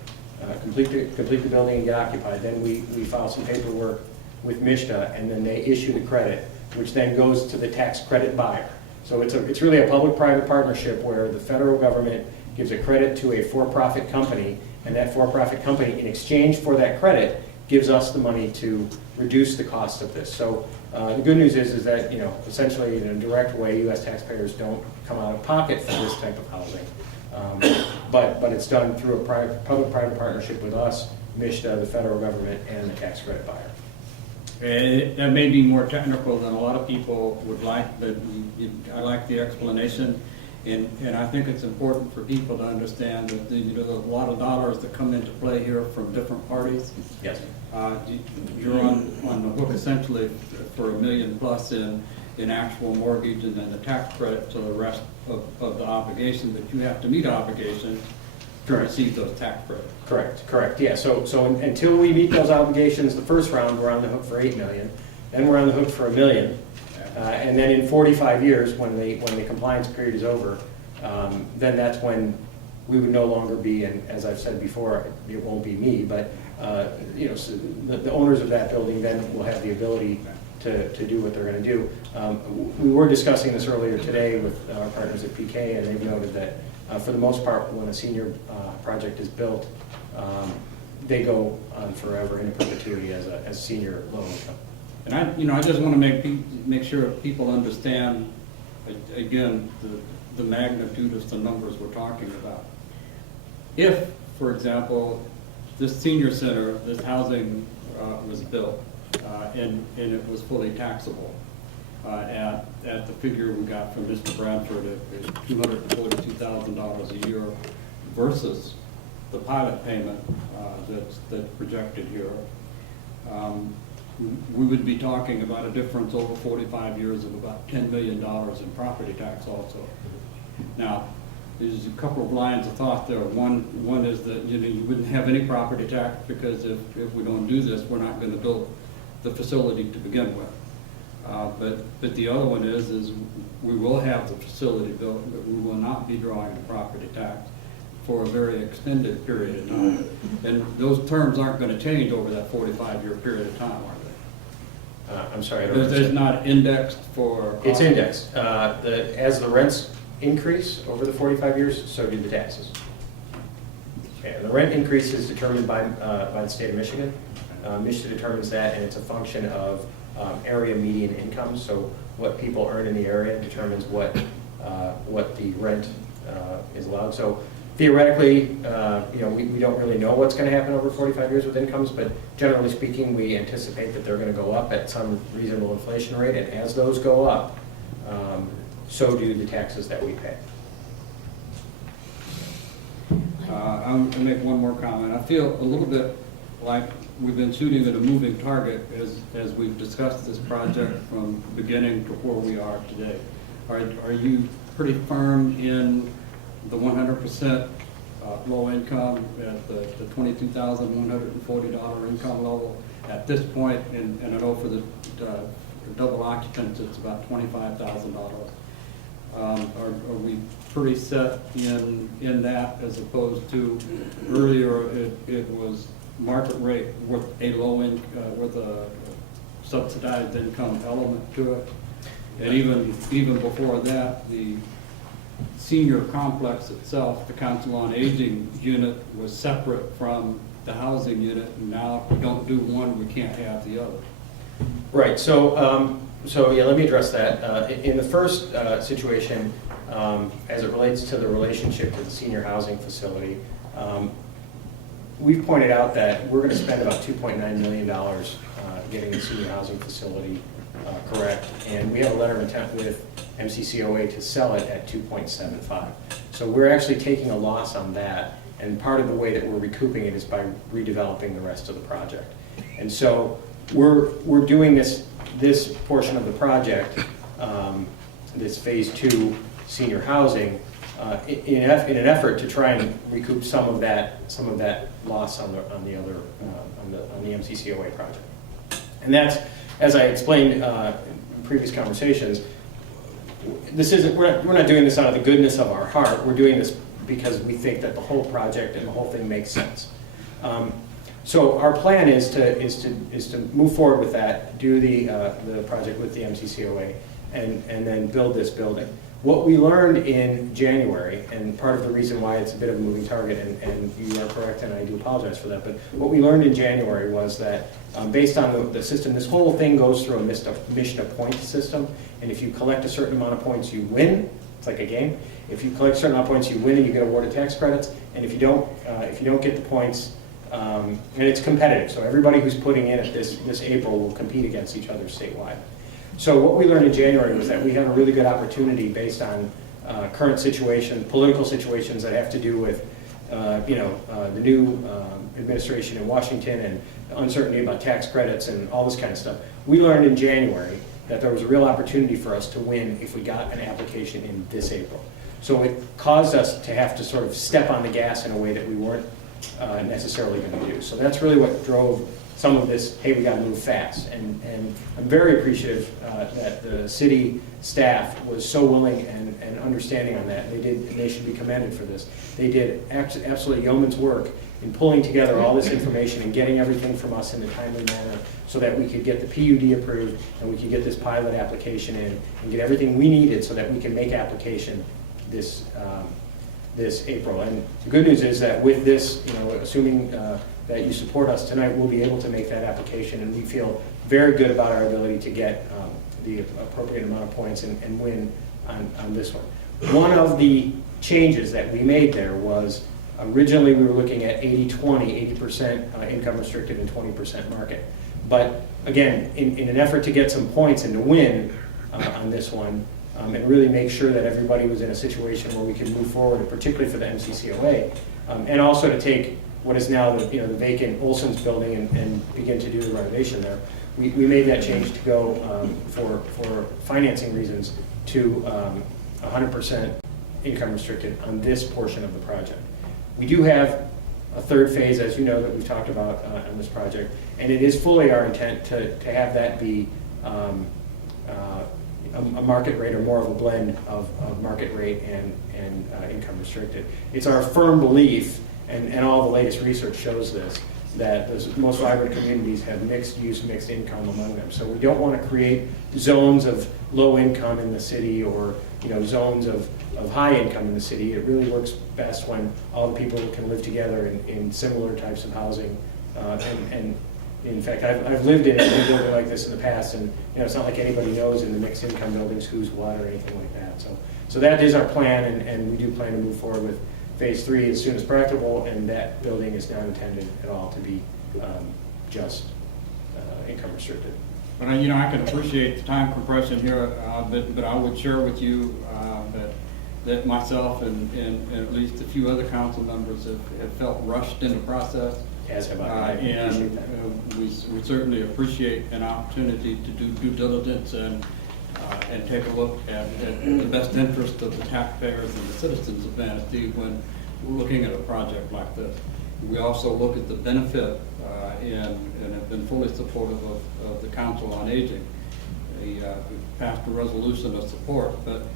complete the building and get occupied, then we file some paperwork with MSHDA, and then they issue the credit, which then goes to the tax credit buyer. So it's really a public-private partnership where the federal government gives a credit to a for-profit company, and that for-profit company, in exchange for that credit, gives us the money to reduce the cost of this. So the good news is that, essentially in a direct way, U.S. taxpayers don't come out of pocket for this type of housing. But it's done through a public-private partnership with us, MSHDA, the federal government, and the tax credit buyer. That may be more technical than a lot of people would like, but I like the explanation. And I think it's important for people to understand that there's a lot of dollars that come into play here from different parties. Yes. You're on the hook essentially for $1 million plus in actual mortgage, and then the tax credit to the rest of the obligation, that you have to meet obligations to receive those tax credits. Correct, yeah. So until we meet those obligations, the first round, we're on the hook for $8 million. Then we're on the hook for $1 million. And then in 45 years, when the compliance period is over, then that's when we would no longer be, and as I've said before, it won't be me, but so the owners of that building then will have the ability to do what they're going to do. We were discussing this earlier today with our partners at PK, and they've noted that for the most part, when a senior project is built, they go on forever in perpetuity as senior low income. And I just want to make sure people understand, again, the magnitude of the numbers we're talking about. If, for example, this senior center, this housing was built, and it was fully taxable at the figure we got from Mr. Bradford at $242,000 a year versus the pilot payment that's projected here, we would be talking about a difference over 45 years of about $10 million in property tax also. Now, there's a couple of lines of thought there. One is that you wouldn't have any property tax, because if we don't do this, we're not going to build the facility to begin with. But the other one is we will have the facility built, but we will not be drawing the property tax for a very extended period of time. And those terms aren't going to change over that 45-year period of time, are they? I'm sorry. There's not indexed for... It's indexed. As the rents increase over the 45 years, so do the taxes. Okay, the rent increase is determined by the state of Michigan. Michigan determines that, and it's a function of area median income. So what people earn in the area determines what the rent is allowed. So theoretically, we don't really know what's going to happen over 45 years with incomes, but generally speaking, we anticipate that they're going to go up at some reasonable inflation rate, and as those go up, so do the taxes that we pay. I'm going to make one more comment. I feel a little bit like we've been shooting at a moving target as we've discussed this project from beginning to where we are today. Are you pretty firm in the 100% low income at the $22,140 income level at this point? And I know for the double occupants, it's about $25,000. Are we pretty set in that, as opposed to earlier it was market rate with a low income, with a subsidized income element to it? And even before that, the senior complex itself, the Council on Aging unit, was separate from the housing unit, and now if we don't do one, we can't have the other. Right, so yeah, let me address that. In the first situation, as it relates to the relationship to the senior housing facility, we've pointed out that we're going to spend about $2.9 million getting the senior housing facility correct, and we have a letter of intent with MCCOA to sell it at $2.75. So we're actually taking a loss on that, and part of the way that we're recouping it is by redeveloping the rest of the project. And so we're doing this portion of the project, this phase 2 senior housing, in an effort to try and recoup some of that loss on the MCCOA project. And that's, as I explained in previous conversations, we're not doing this out of the goodness of our heart. We're doing this because we think that the whole project and the whole thing makes sense. So our plan is to move forward with that, do the project with the MCCOA, and then build this building. What we learned in January, and part of the reason why it's a bit of a moving target, and you are correct, and I do apologize for that, but what we learned in January was that based on the system, this whole thing goes through a mission of points system, and if you collect a certain amount of points, you win. It's like a game. If you collect a certain amount of points, you win and you get awarded tax credits, and if you don't get the points, and it's competitive, so everybody who's putting in at this April will compete against each other statewide. So what we learned in January was that we have a really good opportunity based on current situation, political situations that have to do with the new administration in Washington and uncertainty about tax credits and all this kind of stuff. We learned in January that there was a real opportunity for us to win if we got an application in this April. So it caused us to have to sort of step on the gas in a way that we weren't necessarily going to do. So that's really what drove some of this, hey, we got to move fast. And I'm very appreciative that the city staff was so willing and understanding on that. And they should be commended for this. They did absolutely yeoman's work in pulling together all this information and getting everything from us in a timely manner so that we could get the PUD approved and we could get this pilot application in and get everything we needed so that we can make application this April. And the good news is that with this, assuming that you support us tonight, we'll be able to make that application, and we feel very good about our ability to get the appropriate amount of points and win on this one. One of the changes that we made there was originally we were looking at 80-20, 80% income restricted and 20% market. But again, in an effort to get some points and to win on this one, and really make sure that everybody was in a situation where we can move forward, and particularly for the MCCOA, and also to take what is now the vacant Olson's building and begin to do the renovation there. We made that change to go for financing reasons to 100% income restricted on this portion of the project. We do have a third phase, as you know, that we've talked about on this project, and it is fully our intent to have that be a market rate or more of a blend of market rate and income restricted. It's our firm belief, and all the latest research shows this, that the most vibrant communities have mixed use, mixed income among them. So we don't want to create zones of low income in the city or zones of high income in the city. It really works best when all the people can live together in similar types of housing. And in fact, I've lived in a building like this in the past, and it's not like anybody knows in the mixed income buildings who's what or anything like that. So that is our plan, and we do plan to move forward with phase 3 as soon as practicable, and that building is not intended at all to be just income restricted. But I can appreciate the time compression here, but I would share with you that myself and at least a few other council members have felt rushed in the process. As have I. And we certainly appreciate an opportunity to do due diligence and take a look at the best interest of the taxpayers and the citizens of Manistee when looking at a project like this. We also look at the benefit and have been fully supportive of the Council on Aging. We passed a resolution of support, but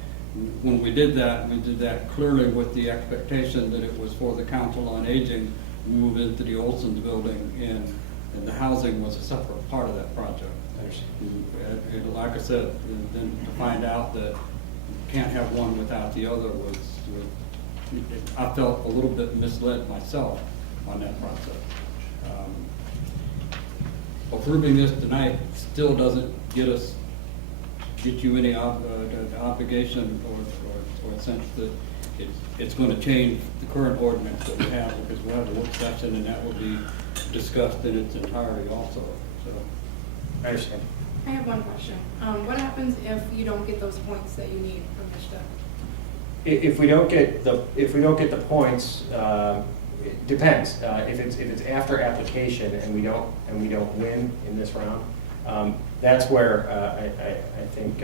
when we did that clearly with the expectation that it was for the Council on Aging to move into the Olson's building, and the housing was a separate part of that project. And like I said, then to find out that you can't have one without the other was I felt a little bit misled myself on that process. Approving this tonight still doesn't get you any obligation or sense that it's going to change the current ordinance that we have, because we'll have a work session and that will be discussed in its entirety also. So I understand. I have one question. What happens if you don't get those points that you need from MSHDA? If we don't get the points, It depends. If it's after application and we don't win in this round, that's where I think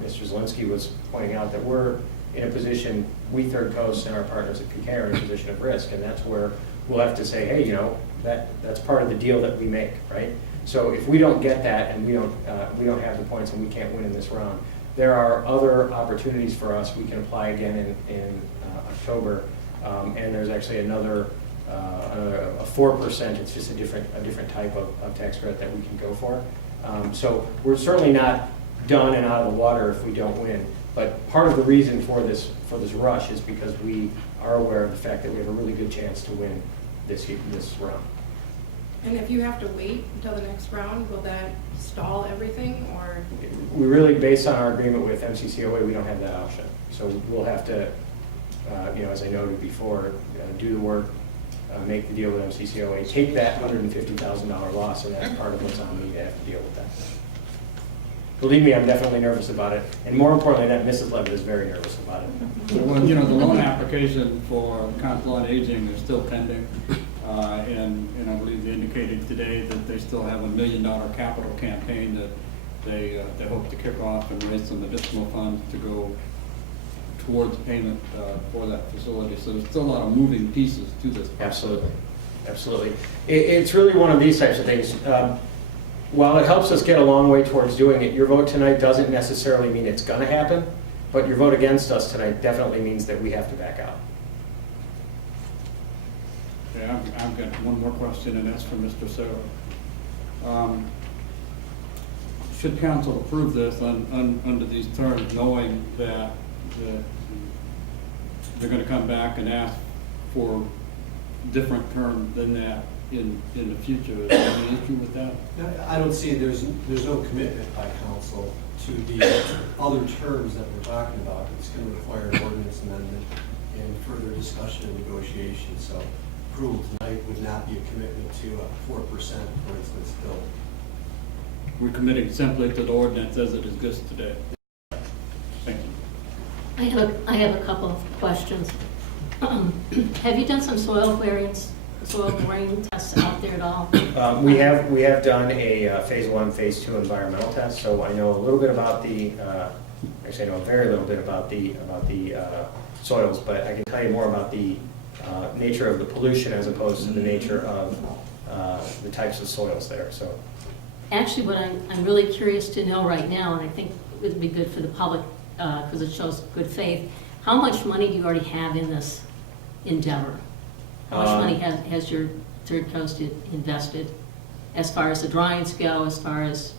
Mr. Zelinski was pointing out that we're in a position, we Third Coast and our partners at PK are in a position of risk, and that's where we'll have to say, hey, you know, that's part of the deal that we make, right? So if we don't get that and we don't have the points and we can't win in this round, there are other opportunities for us. We can apply again in October, and there's actually another a 4%. It's just a different type of tax credit that we can go for. So we're certainly not done and out of the water if we don't win. But part of the reason for this rush is because we are aware of the fact that we have a really good chance to win this round. And if you have to wait until the next round, will that stall everything, or? We really, based on our agreement with MCCOA, we don't have that option. So we'll have to, as I noted before, do the work, make the deal with MCCOA, take that $150,000 loss, and that's part of what's on me to have to deal with that. Believe me, I'm definitely nervous about it, and more importantly, that Mrs. Levitt is very nervous about it. Well, the loan application for Council on Aging is still pending, and I believe they indicated today that they still have $1 million capital campaign that they hope to kick off and raise some additional funds to go towards payment for that facility. So there's still a lot of moving pieces to this. Absolutely, absolutely. It's really one of these types of things. While it helps us get a long way towards doing it, your vote tonight doesn't necessarily mean it's going to happen, but your vote against us tonight definitely means that we have to back out. Yeah, I've got one more question, and that's from Mr. Sarah. Should council approve this under these terms, knowing that they're going to come back and ask for different terms than that in the future? Is there any issue with that? I don't see, there's no commitment by council to the other terms that we're talking about. It's going to require an ordinance amendment and further discussion and negotiation. So approval tonight would not be a commitment to a 4%, for instance, bill. We're committing simply to the ordinance as it exists today. Thank you. I have a couple of questions. Have you done some soil boring tests out there at all? We have done a phase 1, phase 2 environmental test, so I know a little bit about the. Actually, I know a very little bit about the soils, but I can tell you more about the nature of the pollution as opposed to the nature of the types of soils there. So, actually, what I'm really curious to know right now, and I think it would be good for the public because it shows good faith. How much money do you already have in this endeavor? How much money has your Third Coast invested as far as the drawings go, as far as,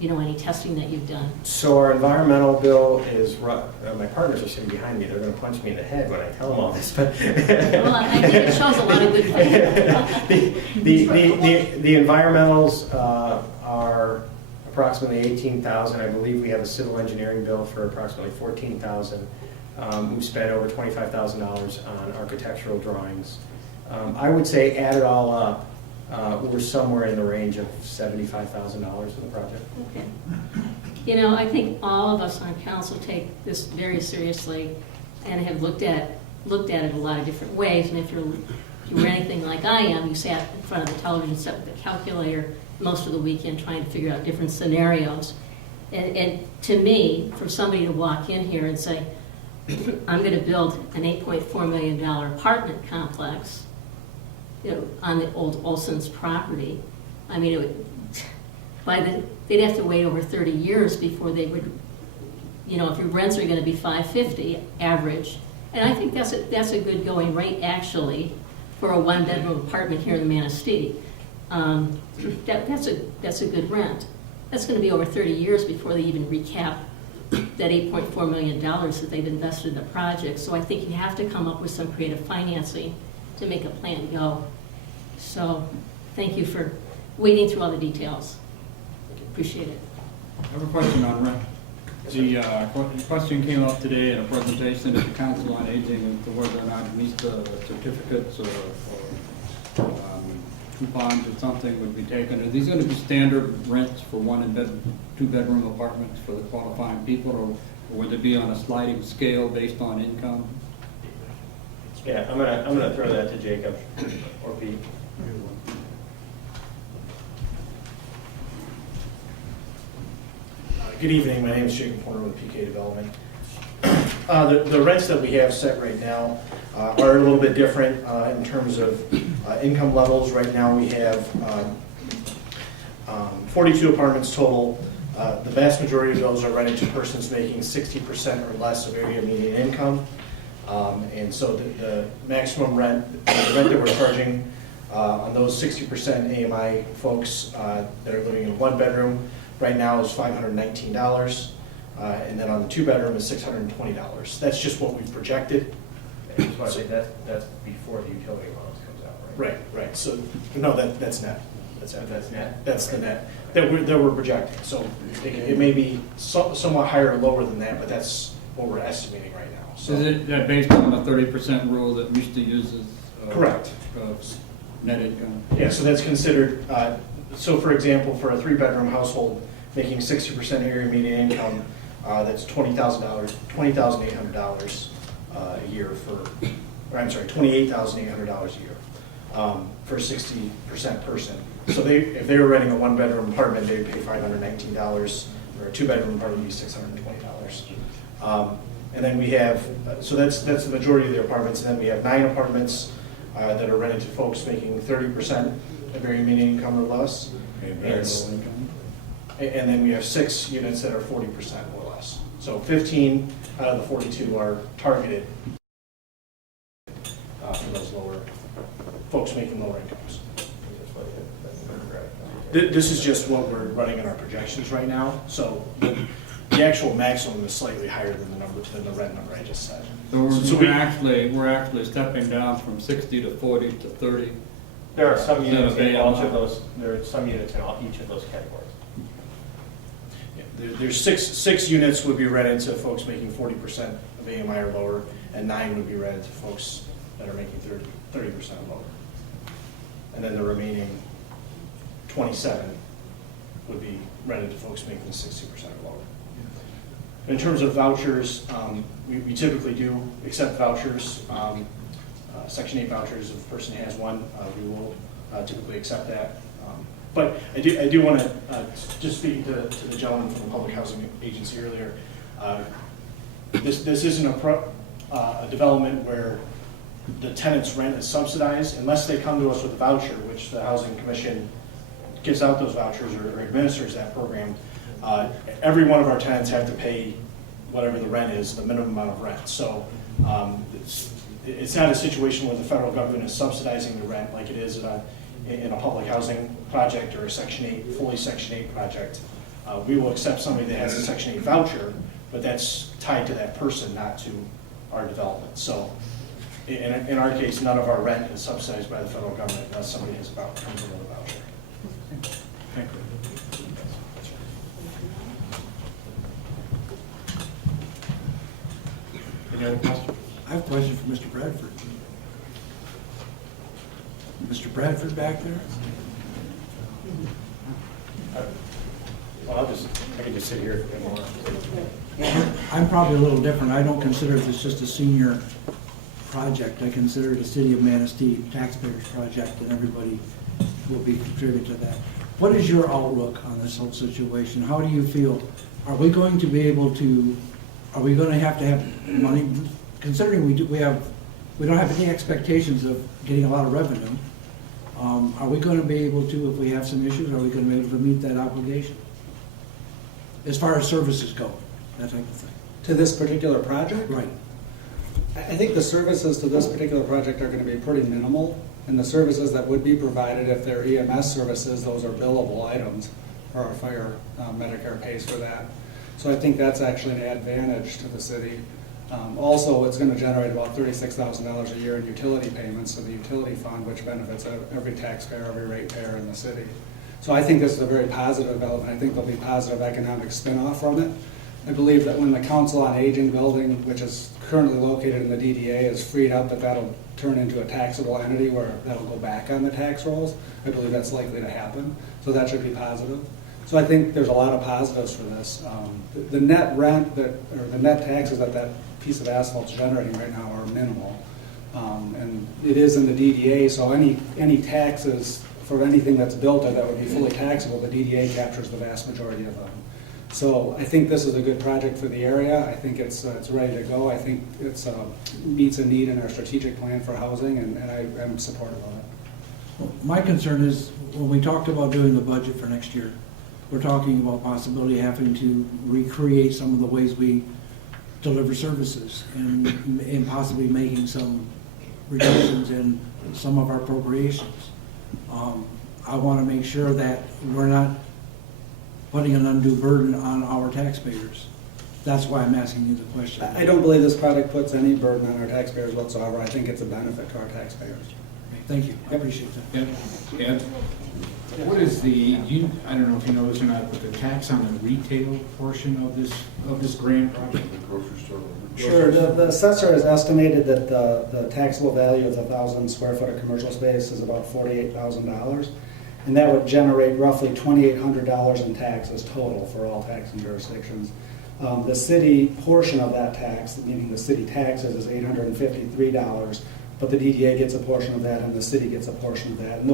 any testing that you've done? So our environmental bill is, my partners are sitting behind me, they're going to punch me in the head when I tell them all this, but. Well, I think it shows a lot of good faith. The environmentals are approximately $18,000. I believe we have a civil engineering bill for approximately $14,000. We've spent over $25,000 on architectural drawings. I would say, add it all up, we're somewhere in the range of $75,000 in the project. Okay. I think all of us on council take this very seriously and have looked at it a lot of different ways. And if you were anything like I am, you sat in front of the television set with the calculator most of the weekend trying to figure out different scenarios. And to me, for somebody to walk in here and say, I'm going to build an $8.4 million apartment complex, on the old Olson's property. I mean, they'd have to wait over 30 years before they would, if your rents are going to be $550 average, and I think that's a good going rate actually for a one-bedroom apartment here in the Manistee. That's a good rent. That's going to be over 30 years before they even recap that $8.4 million that they've invested in the project. So I think you have to come up with some creative financing to make a plan go. So thank you for wading through all the details. Appreciate it. I have a question on rent. The question came up today in a presentation at the Council on Aging as to whether or not it meets the certificates or coupons or something would be taken. Are these going to be standard rents for one and two-bedroom apartments for the qualifying people, or would it be on a sliding scale based on income? Yeah, I'm gonna throw that to Jacob or Pete. Good evening, my name is Jacob Porter with PK Development. The rents that we have set right now are a little bit different in terms of income levels. Right now we have 42 apartments total. The vast majority of those are rented to persons making 60% or less of area median income. And so the maximum rent, the rent that we're charging on those 60% AMI folks that are living in one bedroom right now is $519. And then on the two bedroom is $620. That's just what we've projected. So that's before the utility allowance comes out, right? Right. So, no, that's net. That's net? That's the net that we're projecting. So it may be somewhat higher or lower than that, but that's what we're estimating right now. So Is it that based on the 30% rule that Mista uses? Correct. Net income? Yeah, so that's considered, so for example, for a 3-bedroom household making 60% area median income, that's $20,800 a year $28,800 a year for a 60% person. So if they were renting a 1-bedroom apartment, they would pay $519, or a 2-bedroom apartment would be $620. And then we have, so that's the majority of the apartments, and then we have 9 apartments that are rented to folks making 30% of area median income or less. And then we have 6 units that are 40% or less. So 15 out of the 42 are targeted for those folks making lower incomes. This is just what we're running in our projections right now. So the actual maximum is slightly higher than the rent number I just said. So we're actually stepping down from 60 to 40 to 30. There are some units in each of those. There are some units in each of those categories. There's six units would be rented to folks making 40% of AMI or lower, and 9 would be rented to folks that are making 30% or lower. And then the remaining 27 would be rented to folks making 60% or lower. In terms of vouchers, we typically do accept vouchers. Section 8 vouchers, if a person has one, we will typically accept that. But I do want to just speak to the gentleman from the Public Housing Agency earlier. This isn't a development where the tenant's rent is subsidized unless they come to us with a voucher, which the Housing Commission gives out those vouchers or administers that program. Every one of our tenants have to pay whatever the rent is, the minimum amount of rent. So it's not a situation where the federal government is subsidizing the rent like it is in a public housing project or a fully Section 8 project. We will accept somebody that has a Section 8 voucher, but that's tied to that person, not to our development. So in our case, none of our rent is subsidized by the federal government unless somebody comes in with a voucher. Thank you. Any other questions? I have a question for Mr. Bradford. Mr. Bradford back there? Well, I can just sit here and more. I'm probably a little different. I don't consider this just a senior project. I consider it a City of Manistee taxpayers project, and everybody will be contributing to that. What is your outlook on this whole situation? How do you feel? Are we going to be able to, are we going to have money, considering we don't have any expectations of getting a lot of revenue, are we going to be able to, if we have some issues, are we going to be able to meet that obligation? As far as services go, that type of thing. To this particular project? Right. I think the services to this particular project are going to be pretty minimal, and the services that would be provided, if they're EMS services, those are billable items, or our fire Medicare pays for that. So I think that's actually an advantage to the city. Also, it's going to generate about $36,000 a year in utility payments to the utility fund, which benefits every taxpayer, every ratepayer in the city. So I think this is a very positive development. I think there'll be positive economic spin-off from it. I believe that when the Council on Aging building, which is currently located in the DDA, is freed up, that'll turn into a taxable entity where that'll go back on the tax rolls. I believe that's likely to happen. So that should be positive. So I think there's a lot of positives for this. The net rent or the net taxes that piece of asphalt's generating right now are minimal. And it is in the DDA, so any taxes for anything that's built there that would be fully taxable, the DDA captures the vast majority of them. So I think this is a good project for the area. I think it's ready to go. I think it meets a need in our strategic plan for housing, and I'm supportive of it. Well, my concern is, when we talked about doing the budget for next year, we're talking about possibly having to recreate some of the ways we deliver services and possibly making some reductions in some of our appropriations. I want to make sure that we're not putting an undue burden on our taxpayers. That's why I'm asking you the question. I don't believe this project puts any burden on our taxpayers whatsoever. I think it's a benefit to our taxpayers. Okay, thank you. I appreciate that. And what is I don't know if you know this or not, but the tax on the retail portion of this grant project? The grocery store. Sure. The assessor has estimated that the taxable value of the 1,000 square foot of commercial space is about $48,000. And that would generate roughly $2,800 in taxes total for all taxing jurisdictions. The city portion of that tax, meaning the city taxes, is $853, but the DDA gets a portion of that and the city gets a portion of that. And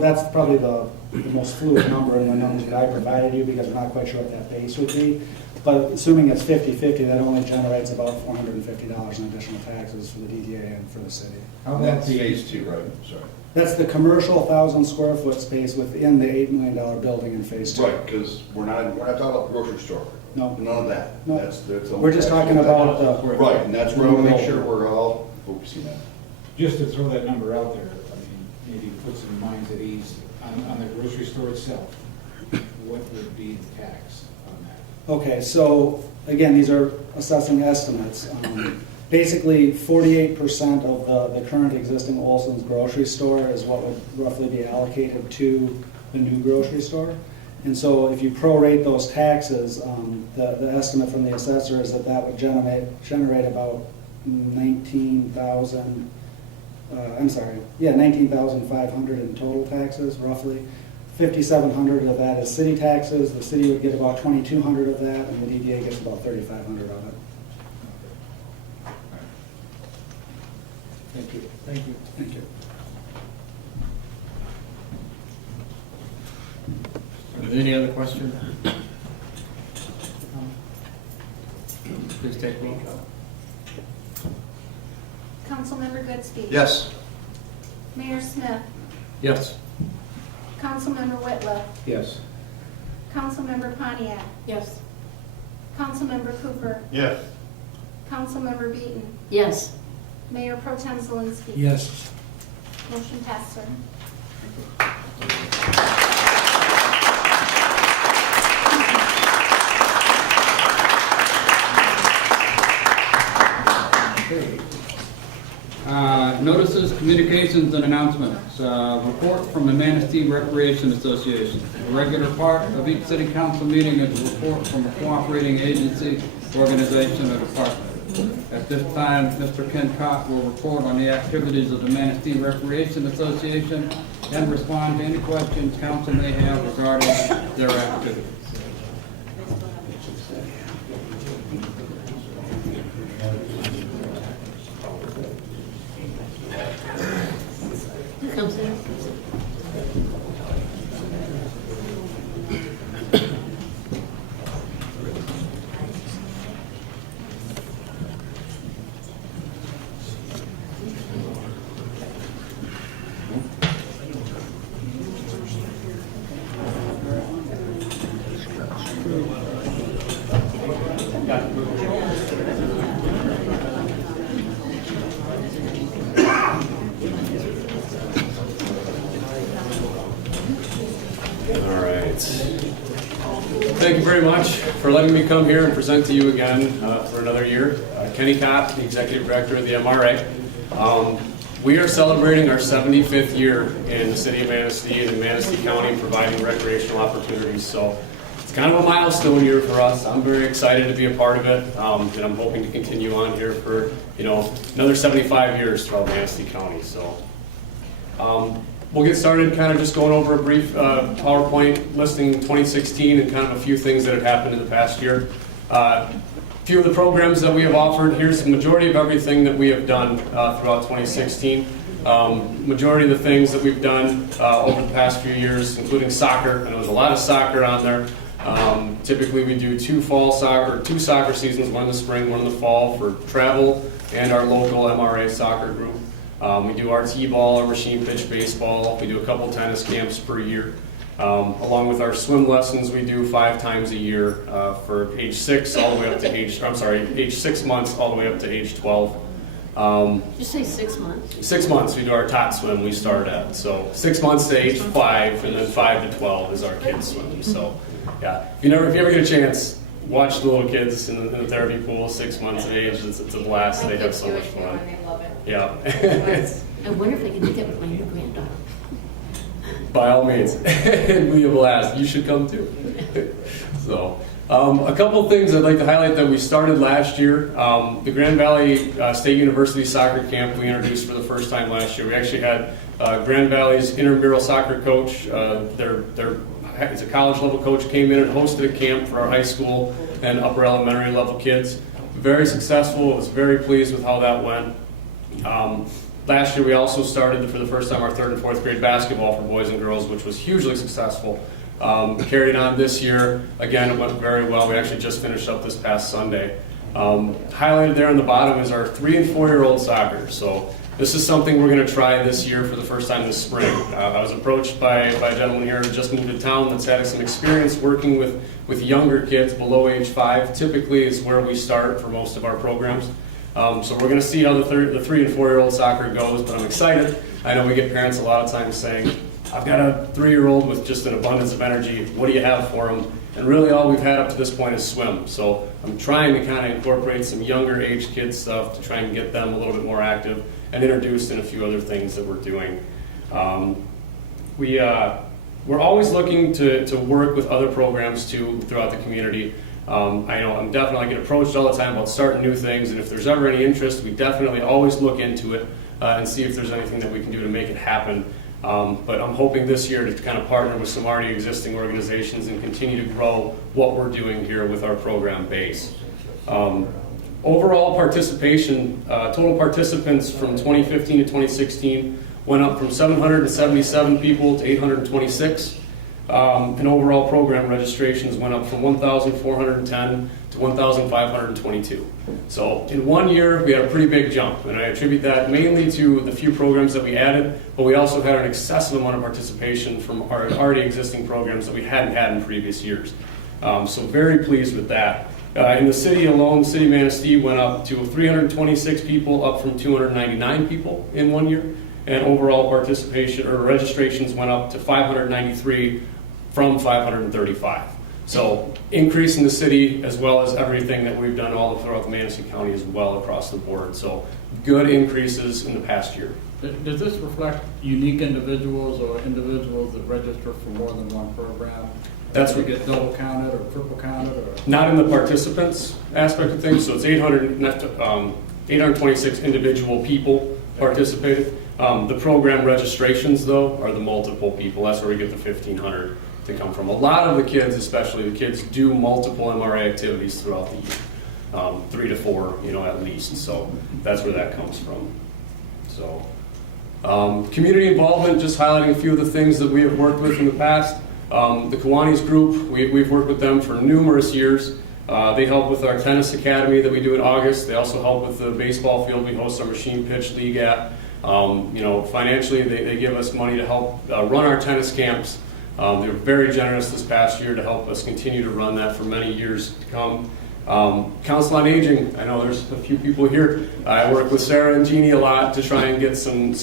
that's probably the most fluid number in the numbers that I provided you, because we're not quite sure what that base would be. But assuming it's 50-50, that only generates about $450 in additional taxes for the DDA and for the city. That's phase two, right? Sorry. That's the commercial 1,000 square foot space within the $8 million building in phase two. Right, because we're not talking about the grocery store. No. None of that. No. That's We're just talking about the. Right, and that's where I want to make sure we're all focusing on. Just to throw that number out there, I mean, maybe put some minds at ease, on the grocery store itself, what would be the tax on that? Okay, so again, these are assessing estimates. Basically, 48% of the current existing Olson's grocery store is what would roughly be allocated to the new grocery store. And so if you prorate those taxes, the estimate from the assessor is that would generate about 19,000, $19,500 in total taxes, roughly. 5,700 of that is city taxes. The city would get about 2,200 of that, and the DDA gets about 3,500 of it. Thank you. Thank you. Thank you. Are there any other questions? Please take roll. Councilmember Goodspeed. Yes. Mayor Smith. Yes. Councilmember Whitlow. Yes. Councilmember Pontiac. Yes. Councilmember Cooper. Yes. Councilmember Beaton. Yes. Mayor Pro Tem Zelinski. Yes. Motion passed, sir. Notices, communications, and announcements. Report from the Manistee Recreation Association. The regular part of each city council meeting is a report from a cooperating agency, organization, or department. At this time, Mr. Ken Cott will report on the activities of the Manistee Recreation Association and respond to any questions council may have regarding their activities. Comes in. Thank you very much for letting me come here and present to you again for another year. Kenny Cott, the Executive Director of the MRA. We are celebrating our 75th year in the City of Manistee and in Manistee County providing recreational opportunities. So it's kind of a milestone year for us. I'm very excited to be a part of it, and I'm hoping to continue on here for another 75 years throughout Manistee County. So we'll get started kind of just going over a brief PowerPoint listing 2016 and kind of a few things that have happened in the past year. few of the programs that we have offered. Here's the majority of everything that we have done throughout 2016. Majority of the things that we've done over the past few years, including soccer, and there was a lot of soccer on there. Typically we do two soccer seasons, one in the spring, one in the fall for travel and our local MRA soccer group. We do our t-ball, our machine pitch baseball. We do a couple tennis camps per year. Along with our swim lessons, we do 5 times a year for age 6 all the way up to age 6 months all the way up to age 12. Did you say 6 months? 6 months we do our tot swim we start at. So 6 months to age 5, and then 5 to 12 is our kids swim. So yeah, if you ever get a chance, watch the little kids in the therapy pool, 6 months of age. It's a blast. They have so much fun. They love it. Yeah. I wonder if I can do that with my new granddaughter. By all means, it'd be a blast. You should come too. So, a couple things I'd like to highlight that we started last year. The Grand Valley State University Soccer Camp we introduced for the first time last year. We actually had Grand Valley's intramural soccer coach, it's a college level coach, came in and hosted a camp for our high school and upper elementary level kids. Very successful. I was very pleased with how that went. Last year we also started for the first time our 3rd and 4th grade basketball for boys and girls, which was hugely successful. Carried on this year. Again, it went very well. We actually just finished up this past Sunday. Highlighted there on the bottom is our 3- and 4-year-old soccer. So this is something we're going to try this year for the first time this spring. I was approached by a gentleman here who just moved to town that's had some experience working with younger kids below age 5. Typically is where we start for most of our programs. So we're going to see how the 3- and 4-year-old soccer goes, but I'm excited. I know we get parents a lot of times saying, I've got a 3-year-old with just an abundance of energy. What do you have for him? And really all we've had up to this point is swim. So I'm trying to kind of incorporate some younger age kids stuff to try and get them a little bit more active and introduced in a few other things that we're doing. We're always looking to work with other programs too throughout the community. I know I'm definitely get approached all the time about starting new things, and if there's ever any interest, we definitely always look into it and see if there's anything that we can do to make it happen. But I'm hoping this year to kind of partner with some already existing organizations and continue to grow what we're doing here with our program base. Overall participation, total participants from 2015 to 2016 went up from 777 people to 826. And overall program registrations went up from 1,410 to 1,522. So in 1 year, we had a pretty big jump, and I attribute that mainly to the few programs that we added, but we also had an excessive amount of participation from our already existing programs that we hadn't had in previous years. So very pleased with that. In the city alone, City Manistee went up to 326 people, up from 299 people in 1 year, and overall participation or registrations went up to 593 from 535. So increase in the city as well as everything that we've done all throughout the Manistee County as well across the board. So good increases in the past year. Does this reflect unique individuals or individuals that register for more than one program? That's what get double counted or triple counted? Or? Not in the participants aspect of things. So it's 826 individual people participated. The program registrations, though, are the multiple people. That's where we get the 1,500 to come from. A lot of the kids, especially the kids, do multiple MRA activities throughout the year, 3 to 4, at least. So that's where that comes from. So community involvement, just highlighting a few of the things that we have worked with in the past. The Kiwanis group, we've worked with them for numerous years. They help with our tennis academy that we do in August. They also help with the baseball field we host our machine pitch league at. Financially, they give us money to help run our tennis camps. They were very generous this past year to help us continue to run that for many years to come. Council on Aging, I know there's a few people here. I work with Sarah and Jeannie a lot to try and get some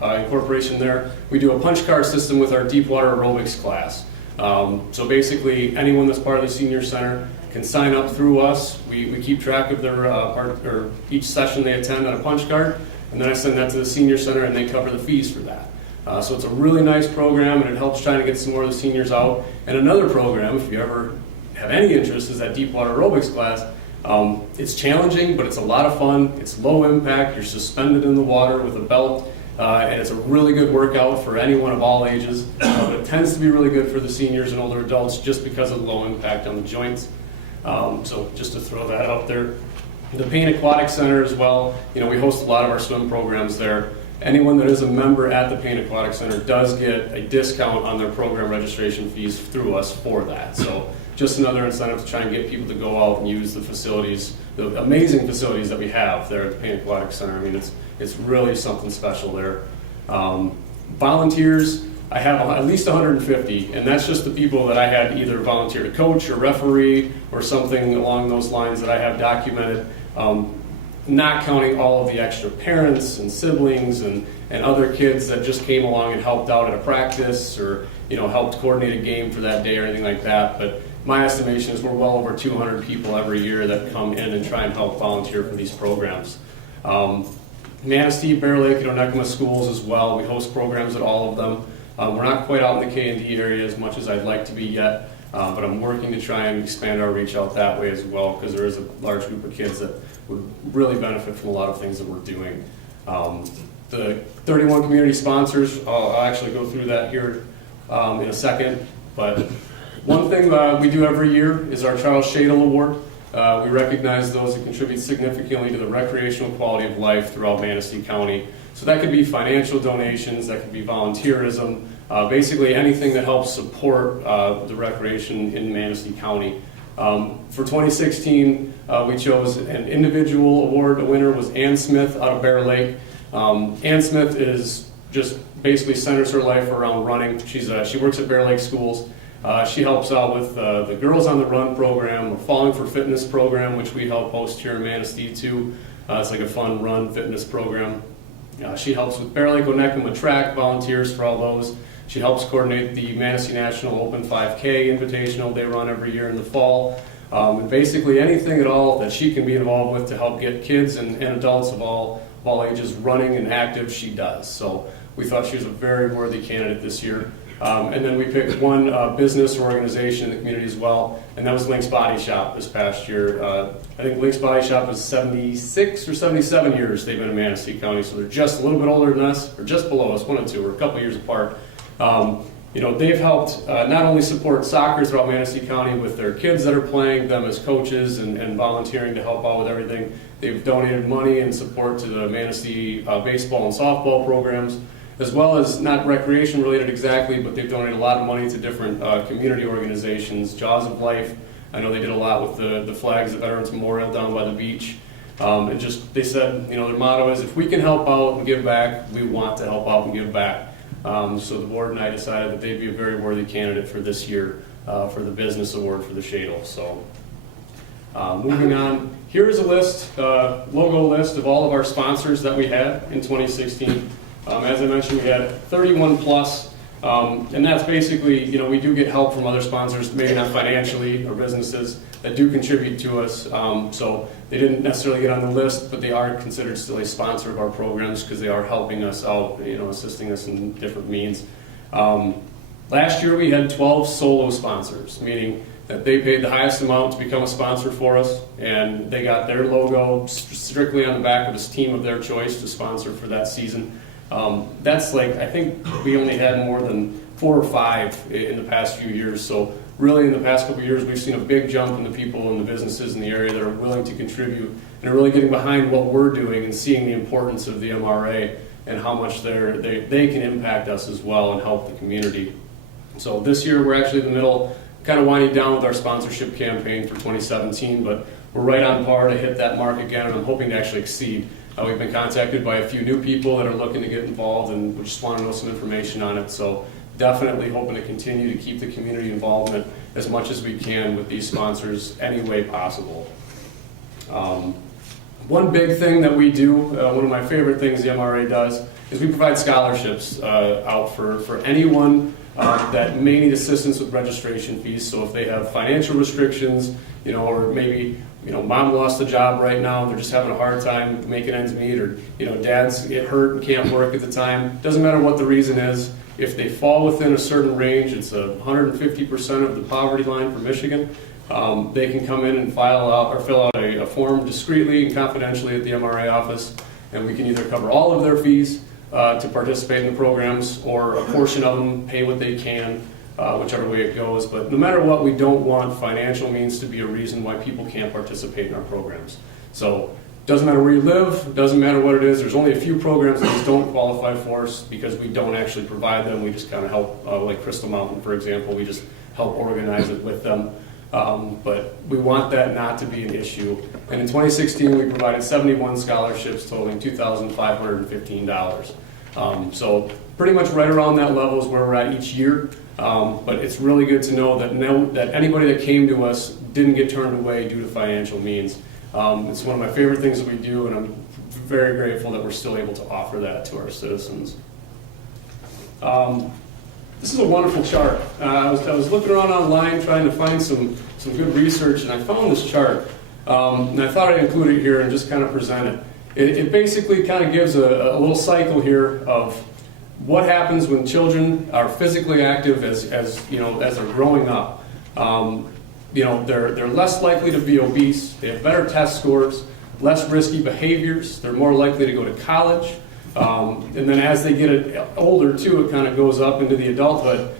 incorporation there. We do a punch card system with our Deepwater aerobics class. So basically, anyone that's part of the senior center can sign up through us. We keep track of their each session they attend on a punch card, and then I send that to the senior center, and they cover the fees for that. So it's a really nice program, and it helps trying to get some more of the seniors out. And another program, if you ever have any interest, is that Deepwater aerobics class. It's challenging, but it's a lot of fun. It's low impact. You're suspended in the water with a belt, and it's a really good workout for anyone of all ages. But it tends to be really good for the seniors and older adults just because of the low impact on the joints. So just to throw that out there. The Payne Aquatic Center as well, we host a lot of our swim programs there. Anyone that is a member at the Payne Aquatic Center does get a discount on their program registration fees through us for that. So just another incentive to try and get people to go out and use the facilities, the amazing facilities that we have there at the Payne Aquatic Center. I mean, it's really something special there. Volunteers, I have at least 150, and that's just the people that I had either volunteer to coach or referee or something along those lines that I have documented. Not counting all of the extra parents and siblings and other kids that just came along and helped out at a practice or helped coordinate a game for that day or anything like that. But my estimation is we're well over 200 people every year that come in and try and help volunteer for these programs. Manistee, Bear Lake, and Onekama schools as well. We host programs at all of them. We're not quite out in the K&D area as much as I'd like to be yet, but I'm working to try and expand our reach out that way as well, because there is a large group of kids that would really benefit from a lot of things that we're doing. The 31 community sponsors, I'll actually go through that here in a second, but one thing we do every year is our Charles Shadle Award. We recognize those that contribute significantly to the recreational quality of life throughout Manistee County. So that could be financial donations, that could be volunteerism, basically anything that helps support the recreation in Manistee County. For 2016, we chose an individual award. The winner was Ann Smith out of Bear Lake. Ann Smith is just basically centers her life around running. She works at Bear Lake Schools. She helps out with the Girls on the Run program, or Falling for Fitness program, which we help host here in Manistee too. It's like a fun run fitness program. She helps with Bear Lake Onekama track, volunteers for all those. She helps coordinate the Manistee National Open 5K Invitational they run every year in the fall. And basically anything at all that she can be involved with to help get kids and adults of all ages running and active, she does. So we thought she was a very worthy candidate this year. And then we picked one business or organization in the community as well, and that was Lynx Body Shop this past year. I think Lynx Body Shop is 76 or 77 years they've been in Manistee County, so they're just a little bit older than us, or just below us, 1 and 2, we're a couple years apart. They've helped not only support soccer throughout Manistee County with their kids that are playing, them as coaches and volunteering to help out with everything. They've donated money and support to the Manistee baseball and softball programs, as well as not recreation related exactly, but they've donated a lot of money to different community organizations. Jaws of Life, I know they did a lot with the flags at Veterans Memorial down by the beach. And just, they said, their motto is, if we can help out and give back, we want to help out and give back. So the board and I decided that they'd be a very worthy candidate for this year for the business award for the Shadle. So moving on, here's a list, logo list of all of our sponsors that we had in 2016. As I mentioned, we had 31 plus, and that's basically, we do get help from other sponsors, maybe not financially, or businesses that do contribute to us. So they didn't necessarily get on the list, but they are considered still a sponsor of our programs because they are helping us out, assisting us in different means. Last year we had 12 solo sponsors, meaning that they paid the highest amount to become a sponsor for us, and they got their logo strictly on the back of this team of their choice to sponsor for that season. That's I think we only had more than 4 or 5 in the past few years. So really in the past couple of years, we've seen a big jump in the people and the businesses in the area that are willing to contribute and are really getting behind what we're doing and seeing the importance of the MRA and how much they can impact us as well and help the community. So this year we're actually in the middle, kind of winding down with our sponsorship campaign for 2017, but we're right on par to hit that mark again, and I'm hoping to actually exceed. We've been contacted by a few new people that are looking to get involved, and we just want to know some information on it. So definitely hoping to continue to keep the community involvement as much as we can with these sponsors any way possible. One big thing that we do, one of my favorite things the MRA does, is we provide scholarships out for anyone that may need assistance with registration fees. So if they have financial restrictions, or maybe mom lost a job right now, they're just having a hard time making ends meet, or dad's get hurt and can't work at the time. Doesn't matter what the reason is. If they fall within a certain range, it's 150% of the poverty line for Michigan. They can come in and fill out a form discreetly and confidentially at the MRA office, and we can either cover all of their fees to participate in the programs, or a portion of them, pay what they can. whichever way it goes. But no matter what, we don't want financial means to be a reason why people can't participate in our programs. So doesn't matter where you live, doesn't matter what it is. There's only a few programs that just don't qualify for us because we don't actually provide them. We just kind of help, like Crystal Mountain, for example, we just help organize it with them. But we want that not to be an issue. And in 2016, we provided 71 scholarships totaling $2,515. So pretty much right around that level is where we're at each year. But it's really good to know that anybody that came to us didn't get turned away due to financial means. It's one of my favorite things that we do, and I'm very grateful that we're still able to offer that to our citizens. This is a wonderful chart. I was looking around online trying to find some good research, and I found this chart. And I thought I'd include it here and just kind of present it. It basically kind of gives a little cycle here of what happens when children are physically active as they're growing up. They're less likely to be obese, they have better test scores, less risky behaviors, they're more likely to go to college, and then as they get older too, it kind of goes up into the adulthood.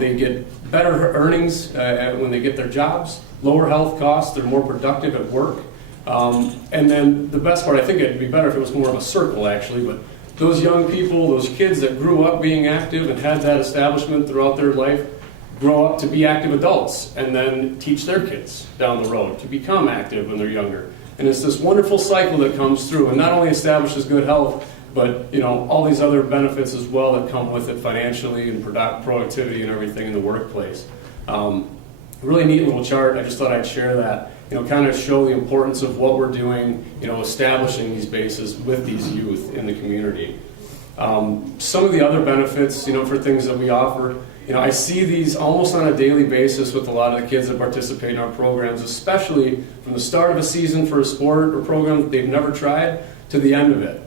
They get better earnings when they get their jobs, lower health costs, they're more productive at work. And then the best part, I think it'd be better if it was more of a circle actually, but those young people, those kids that grew up being active and had that establishment throughout their life, grow up to be active adults and then teach their kids down the road to become active when they're younger. And it's this wonderful cycle that comes through and not only establishes good health, but all these other benefits as well that come with it financially and productivity and everything in the workplace. Really neat little chart. I just thought I'd share that, kind of show the importance of what we're doing, establishing these bases with these youth in the community. Some of the other benefits, for things that we offer, I see these almost on a daily basis with a lot of the kids that participate in our programs, especially from the start of a season for a sport or program that they've never tried to the end of it.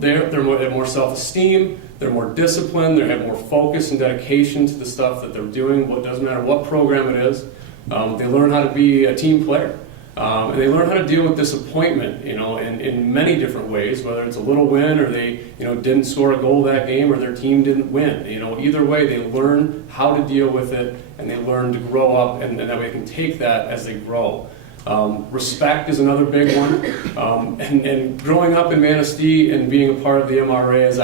They have more self-esteem, they're more disciplined, they have more focus and dedication to the stuff that they're doing. It doesn't matter what program it is. They learn how to be a team player. And they learn how to deal with disappointment, in many different ways, whether it's a little win or they, didn't score a goal that game or their team didn't win. Either way, they learn how to deal with it and they learn to grow up and that way they can take that as they grow. Respect is another big one. And growing up in Manistee and being a part of the MRA as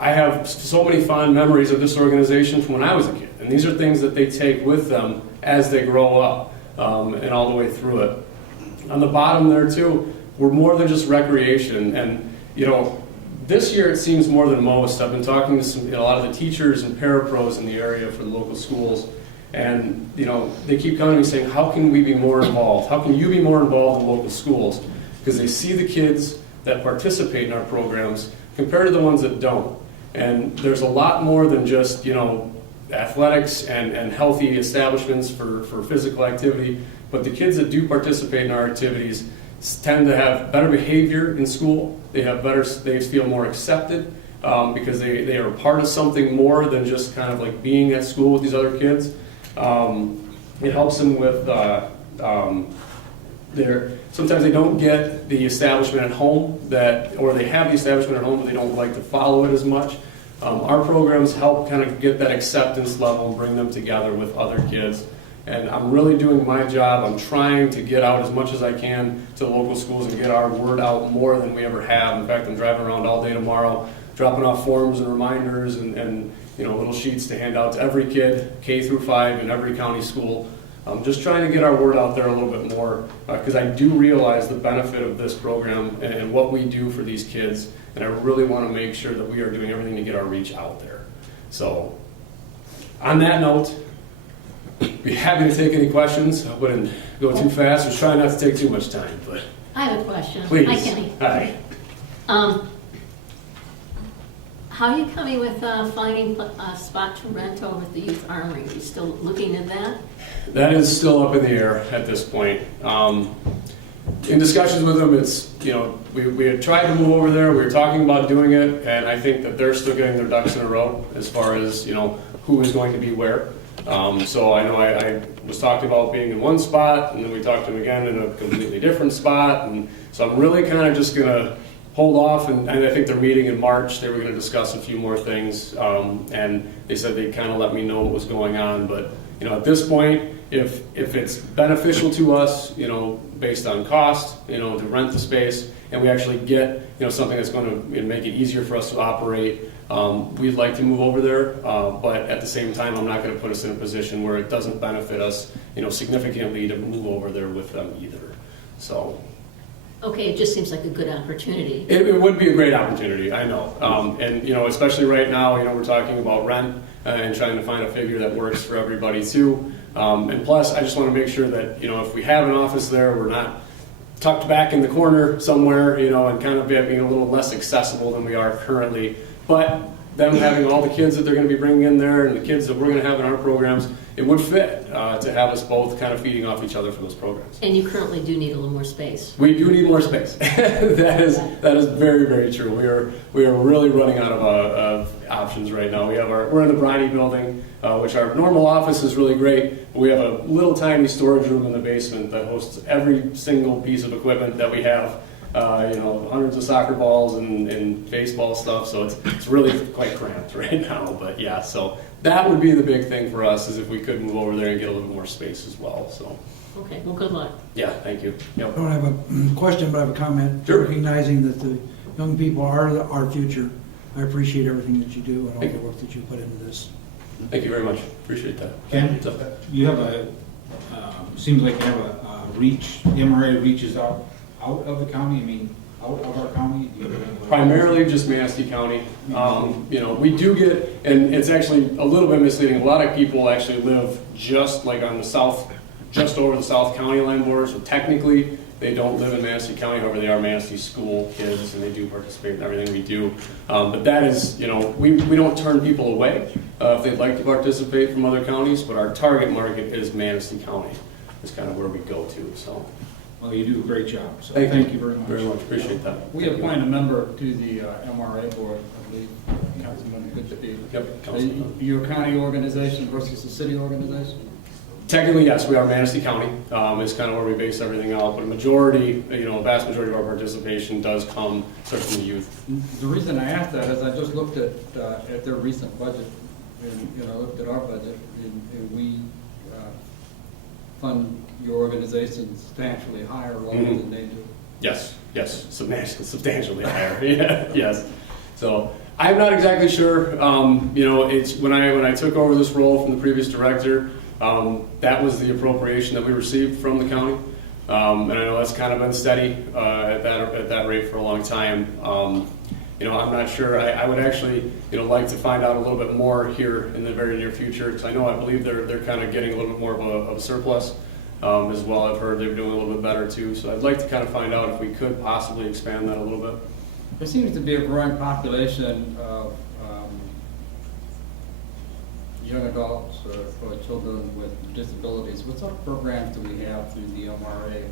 I have so many fond memories of this organization from when I was a kid. And these are things that they take with them as they grow up. And all the way through it. On the bottom there too, we're more than just recreation. And this year it seems more than most. I've been talking to a lot of the teachers and parapros in the area for the local schools. And they keep coming to me saying, how can we be more involved? How can you be more involved in local schools? Because they see the kids that participate in our programs compared to the ones that don't. And there's a lot more than just, athletics and healthy establishments for physical activity, but the kids that do participate in our activities tend to have better behavior in school. They feel more accepted because they are a part of something more than just kind of like being at school with these other kids. It helps them with sometimes they don't get the establishment at home or they have the establishment at home but they don't like to follow it as much. Our programs help kind of get that acceptance level and bring them together with other kids. And I'm really doing my job. I'm trying to get out as much as I can to the local schools and get our word out more than we ever have. In fact, I'm driving around all day tomorrow, dropping off forms and reminders and little sheets to hand out to every kid, K through 5 in every county school. I'm just trying to get our word out there a little bit more because I do realize the benefit of this program and what we do for these kids. And I really want to make sure that we are doing everything to get our reach out there. So, on that note, be happy to take any questions. I wouldn't go too fast or try not to take too much time. But I have a question. Please. Hi, Kenny. Hi. How are you coming with finding a spot to rent over at the Youth Armory? Are you still looking at that? That is still up in the air at this point. In discussions with them, we had tried to move over there. We were talking about doing it, and I think that they're still getting their ducks in a row as far as who is going to be where. So I know I was talking about being in one spot, and then we talked to them again in a completely different spot, and so I'm really kind of just gonna hold off, and I think they're meeting in March. They were going to discuss a few more things, and they said they'd kind of let me know what was going on. But at this point, if it's beneficial to us, based on cost, to rent the space, and we actually get something that's going to make it easier for us to operate, we'd like to move over there. But at the same time, I'm not going to put us in a position where it doesn't benefit us, significantly to move over there with them either. So. Okay, it just seems like a good opportunity. It would be a great opportunity, I know. And especially right now, we're talking about rent and trying to find a figure that works for everybody too. And plus, I just want to make sure that if we have an office there, we're not tucked back in the corner somewhere, and kind of being a little less accessible than we are currently. But them having all the kids that they're going to be bringing in there and the kids that we're going to have in our programs, it would fit to have us both kind of feeding off each other for those programs. And you currently do need a little more space. We do need more space. that is very, very true. We are really running out of options right now. We're in the Briney building, which our normal office is really great. But we have a little tiny storage room in the basement that hosts every single piece of equipment that we have. Hundreds of soccer balls and baseball stuff. So it's really quite cramped right now. But yeah, so that would be the big thing for us, is if we could move over there and get a little more space as well. So. Okay, well, good luck. Yeah, thank you. Yep. I don't have a question, but I have a comment. Sure. Recognizing that the young people are our future. I appreciate everything that you do and all the work that you put into this. Thank you very much. Appreciate that. Ken, you have seems like you have a reach, the MRA reaches out of the county, out of our county? Primarily just Manistee County. We do get, and it's actually a little bit misleading, a lot of people actually live just like on the south, just over the South County line border, so technically they don't live in Manistee County, however they are Manistee school kids and they do participate in everything we do. But that is, we don't turn people away if they'd like to participate from other counties, but our target market is Manistee County. It's kind of where we go to, so. Well, you do a great job, so thank you very much. Very much, appreciate that. We appoint a member to the MRA board, I believe, Councilman Goodspeed. Yep, Councilman. Your county organization versus the city organization? Technically, yes, we are Manistee County. It's kind of where we base everything out, but a majority, a vast majority of our participation does come certainly from the youth. The reason I asked that is I just looked at their recent budget, and I looked at our budget, and we fund your organization substantially higher level than they do. Yes, substantially higher. Yeah, yes. So I'm not exactly sure. It's when I took over this role from the previous director. That was the appropriation that we received from the county, and I know that's kind of been steady at that rate for a long time. I'm not sure. I would actually like to find out a little bit more here in the very near future, because I believe they're kind of getting a little bit more of a surplus as well. I've heard they're doing a little bit better too. So I'd like to kind of find out if we could possibly expand that a little bit. There seems to be a growing population of young adults or children with disabilities. What sort of programs do we have through the MRA?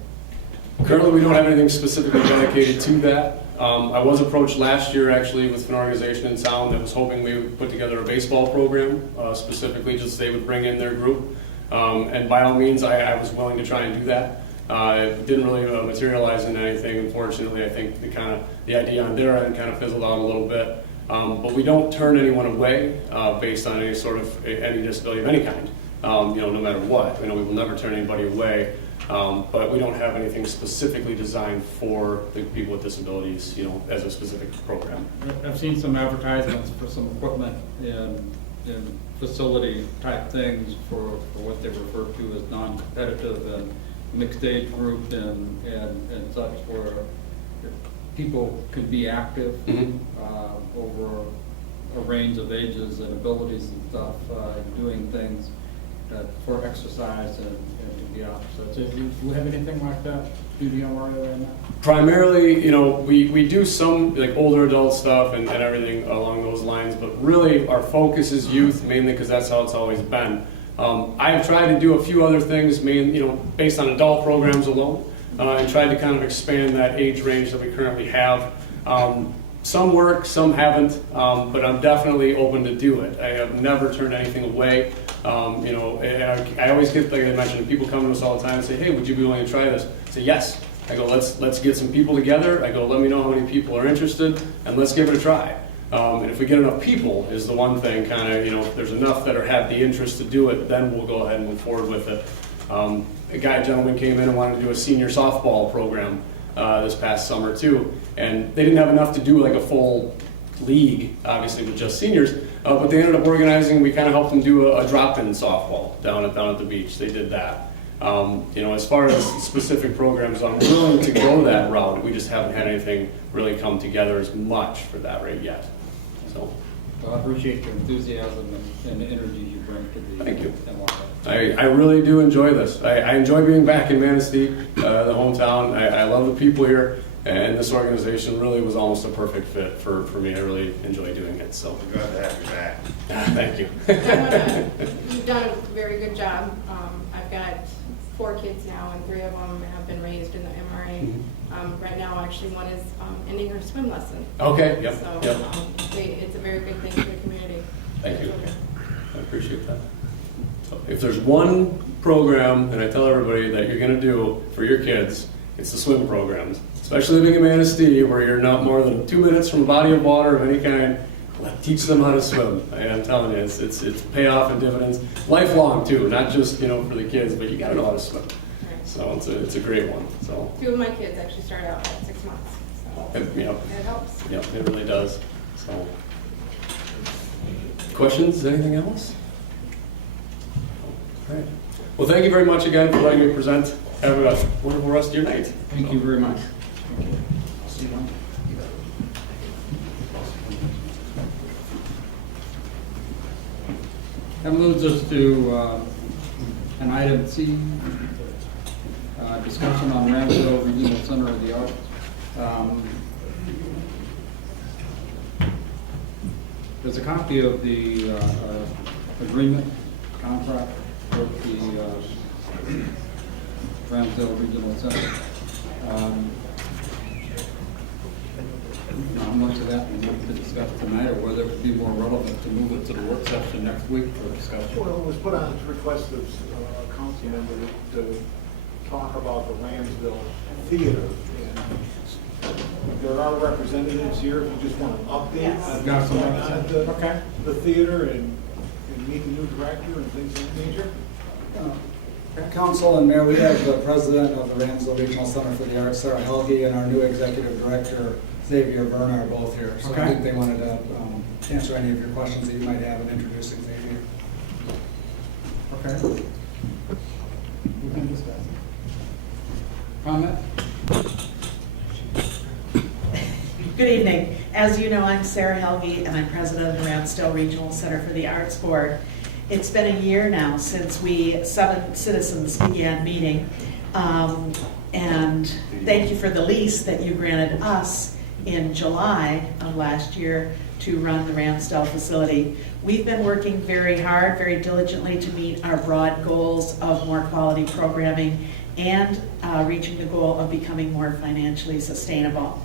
Currently, we don't have anything specifically dedicated to that. I was approached last year actually with an organization in town that was hoping we would put together a baseball program, specifically just they would bring in their group. And by all means, I was willing to try and do that. It didn't really materialize into anything, unfortunately. I think the idea on their end kind of fizzled out a little bit. But we don't turn anyone away based on any disability of any kind, no matter what. We will never turn anybody away, but we don't have anything specifically designed for the people with disabilities, as a specific program. I've seen some advertisements for some equipment and facility type things for what they refer to as non-competitive and mixed age group and such, where people can be active over a range of ages and abilities and stuff, doing things for exercise and to be out. So do you have anything like that? Do the MRA right now? Primarily, we do some like older adult stuff and everything along those lines, but really our focus is youth, mainly because that's how it's always been. I have tried to do a few other things, based on adult programs alone, and tried to kind of expand that age range that we currently have. Some work, some haven't, but I'm definitely open to do it. I have never turned anything away. And I always get, like I mentioned, people come to us all the time and say, hey, would you be willing to try this? I say, yes, I go, let's get some people together. I go, let me know how many people are interested, and let's give it a try. And if we get enough people, is the one thing, kind of, if there's enough that have the interest to do it, then we'll go ahead and move forward with it. A gentleman came in and wanted to do a senior softball program this past summer too, and they didn't have enough to do like a full league, obviously with just seniors, but they ended up organizing. We kind of helped them do a drop-in softball down at the beach. They did that. As far as specific programs, I'm willing to go that route. We just haven't had anything really come together as much for that right yet. So, Well, I appreciate your enthusiasm and the energy you bring to the. Thank you. MRA. I really do enjoy this. I enjoy being back in Manistee, the hometown. I love the people here, and this organization really was almost a perfect fit for me. I really enjoy doing it. So Glad to have you back. Thank you. You've done a very good job. I've got 4 kids now, and 3 of them have been raised in the MRA. Right now, actually, one is ending her swim lesson. Okay, yep, So yep. it's a very big thing for the community. Thank you. I appreciate that. So if there's one program, and I tell everybody that you're going to do for your kids, it's the swim programs. Especially living in Manistee, where you're not more than 2 minutes from a body of water of any kind. Teach them how to swim. I'm telling you, it's payoff and dividends, lifelong too, not just for the kids, but you got to know how to swim. So it's a great one. So 2 of my kids actually started out at 6 months. So it helps. Yep, it really does. So, questions? Anything else? All right. Well, thank you very much again for letting me present. Have a wonderful rest of your night. Thank you very much. See you. That moves us to an item C, discussion on Ramsdale Regional Center of the Arts. There's a copy of the agreement, contract with the Ramsdale Regional Center. How much of that we need to discuss tonight, or whether it would be more relevant to move it to the work session next week for discussion? Well, it was put on the request of a council member to talk about the Ramsdale Theater. And there are representatives here, if you just want an update. I've got some on the theater and meet the new director and things of that nature. Council and Mayor, we have the president of the Ramsdale Regional Center for the Arts, Sarah Helge, and our new executive director, Xavier Verna, are both here. So I think they wanted to answer any of your questions that you might have in introducing Xavier. Okay. We can discuss. Comment? Good evening. As you know, I'm Sarah Helge, and I'm president of the Ramsdale Regional Center for the Arts Board. It's been a year now since we 7 citizens began meeting, and thank you for the lease that you granted us in July of last year to run the Ramsdale facility. We've been working very hard, very diligently to meet our broad goals of more quality programming and reaching the goal of becoming more financially sustainable.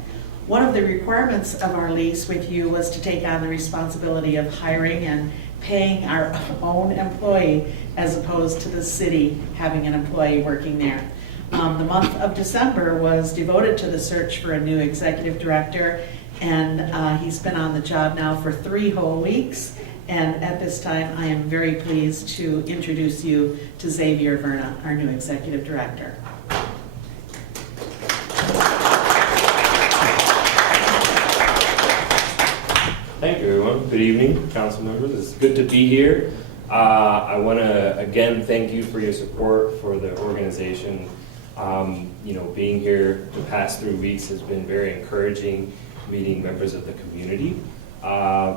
One of the requirements of our lease with you was to take on the responsibility of hiring and paying our own employee as opposed to the city having an employee working there. The month of December was devoted to the search for a new executive director, and he's been on the job now for 3 whole weeks. And at this time, I am very pleased to introduce you to Xavier Verna, our new executive director. Thank you, everyone. Good evening, council members. It's good to be here. I want to again thank you for your support for the organization. Being here the past 3 weeks has been very encouraging, meeting members of the community. I'm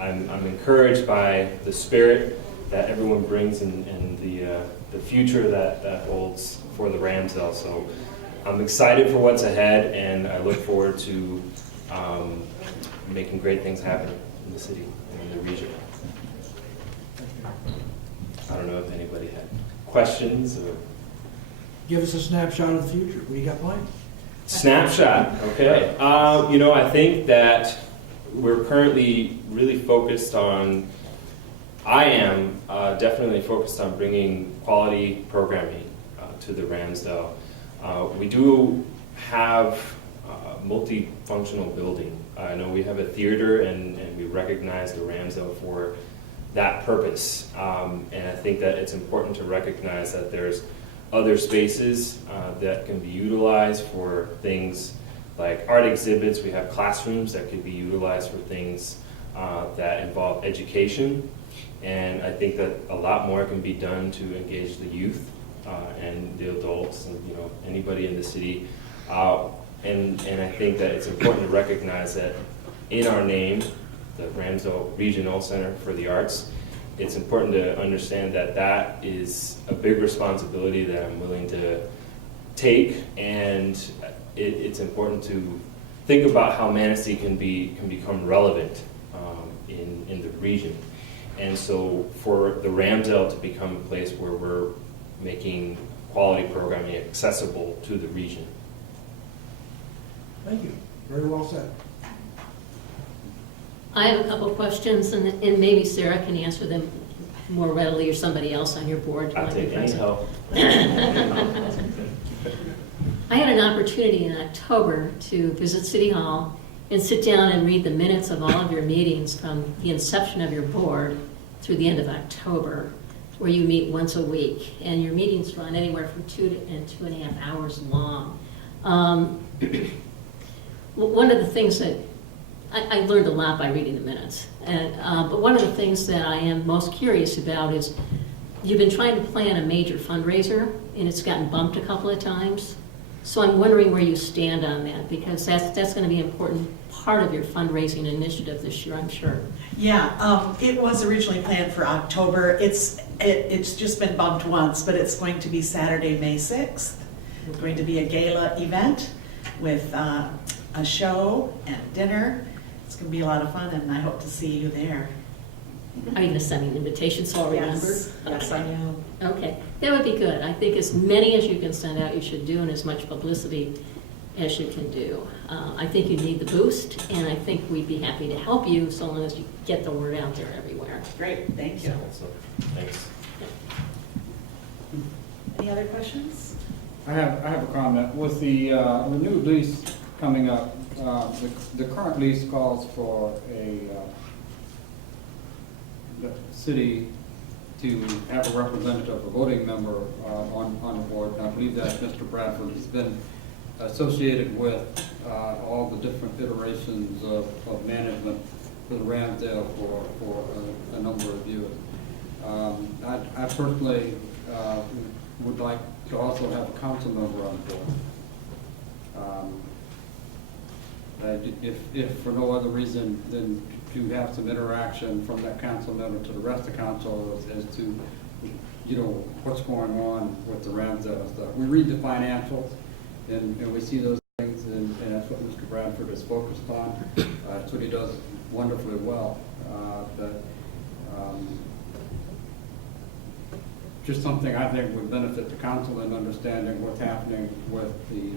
encouraged by the spirit that everyone brings and the future that holds for the Ramsdale. So I'm excited for what's ahead, and I look forward to making great things happen in the city and in the region. I don't know if anybody had questions or... Give us a snapshot of the future. What do you got planned? Snapshot, okay. I think that we're currently really focused on, I am definitely focused on bringing quality programming to the Ramsdale. We do have a multifunctional building. I know we have a theater, and we recognize the Ramsdale for that purpose. And I think that it's important to recognize that there's other spaces that can be utilized for things like art exhibits. We have classrooms that could be utilized for things that involve education. And I think that a lot more can be done to engage the youth and the adults and anybody in the city. And I think that it's important to recognize that in our name, the Ramsdale Regional Center for the Arts, it's important to understand that that is a big responsibility that I'm willing to take, and it's important to think about how Manistee can become relevant in the region. And so for the Ramsdale to become a place where we're making quality programming accessible to the region. Thank you. Very well said. I have a couple questions, and maybe Sarah can answer them more readily, or somebody else on your board. I'll take any help. I had an opportunity in October to visit City Hall and sit down and read the minutes of all of your meetings from the inception of your board through the end of October, where you meet once a week, and your meetings run anywhere from 2 to 2.5 hours long. One of the things that I learned a lot by reading the minutes, but one of the things that I am most curious about is you've been trying to plan a major fundraiser, and it's gotten bumped a couple of times. So I'm wondering where you stand on that, because that's going to be an important part of your fundraising initiative this year, I'm sure. Yeah, it was originally planned for October. It's just been bumped once, but it's going to be Saturday, May 6th. It's going to be a gala event with a show and dinner. It's going to be a lot of fun, and I hope to see you there. Are you going to send me an invitation so I'll remember? Yes, I am. Okay, that would be good. I think as many as you can send out, you should do, and as much publicity as you can do. I think you need the boost, and I think we'd be happy to help you so long as you get the word out there everywhere. Great, thank you. Thanks. Any other questions? I have a comment. With the new lease coming up, the current lease calls for the city to have a representative, a voting member on the board. And I believe that Mr. Bradford has been associated with all the different iterations of management for the Ramsdale for a number of years. I personally would like to also have a council member on board. If for no other reason than to have some interaction from that council member to the rest of the council as to, what's going on with the Ramsdale stuff. We read the financials and we see those things, and that's what Mr. Bradford is focused on. That's what he does wonderfully well. Just something I think would benefit the council in understanding what's happening with the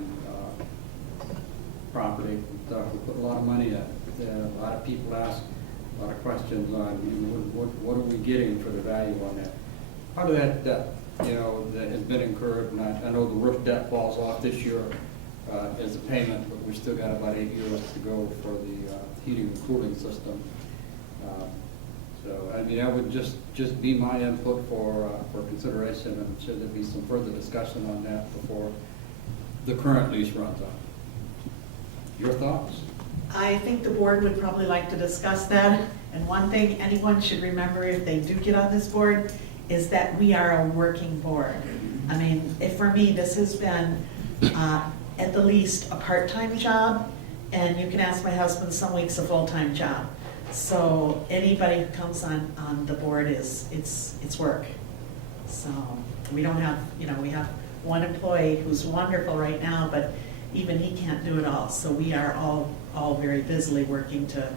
property. We put a lot of money in. A lot of people ask a lot of questions on what are we getting for the value on that. Part of that debt, that has been incurred, and I know the roof debt falls off this year as a payment, but we've still got about 8 years to go for the heating and cooling system. So, that would just be my input for consideration, and should there be some further discussion on that before the current lease runs out. Your thoughts? I think the board would probably like to discuss that. And one thing anyone should remember if they do get on this board is that we are a working board. I mean, for me, this has been at the least a part-time job, and you can ask my husband, some weeks a full-time job. So anybody who comes on the board it's work. So we don't have, we have one employee who's wonderful right now, but even he can't do it all. So we are all very busily working to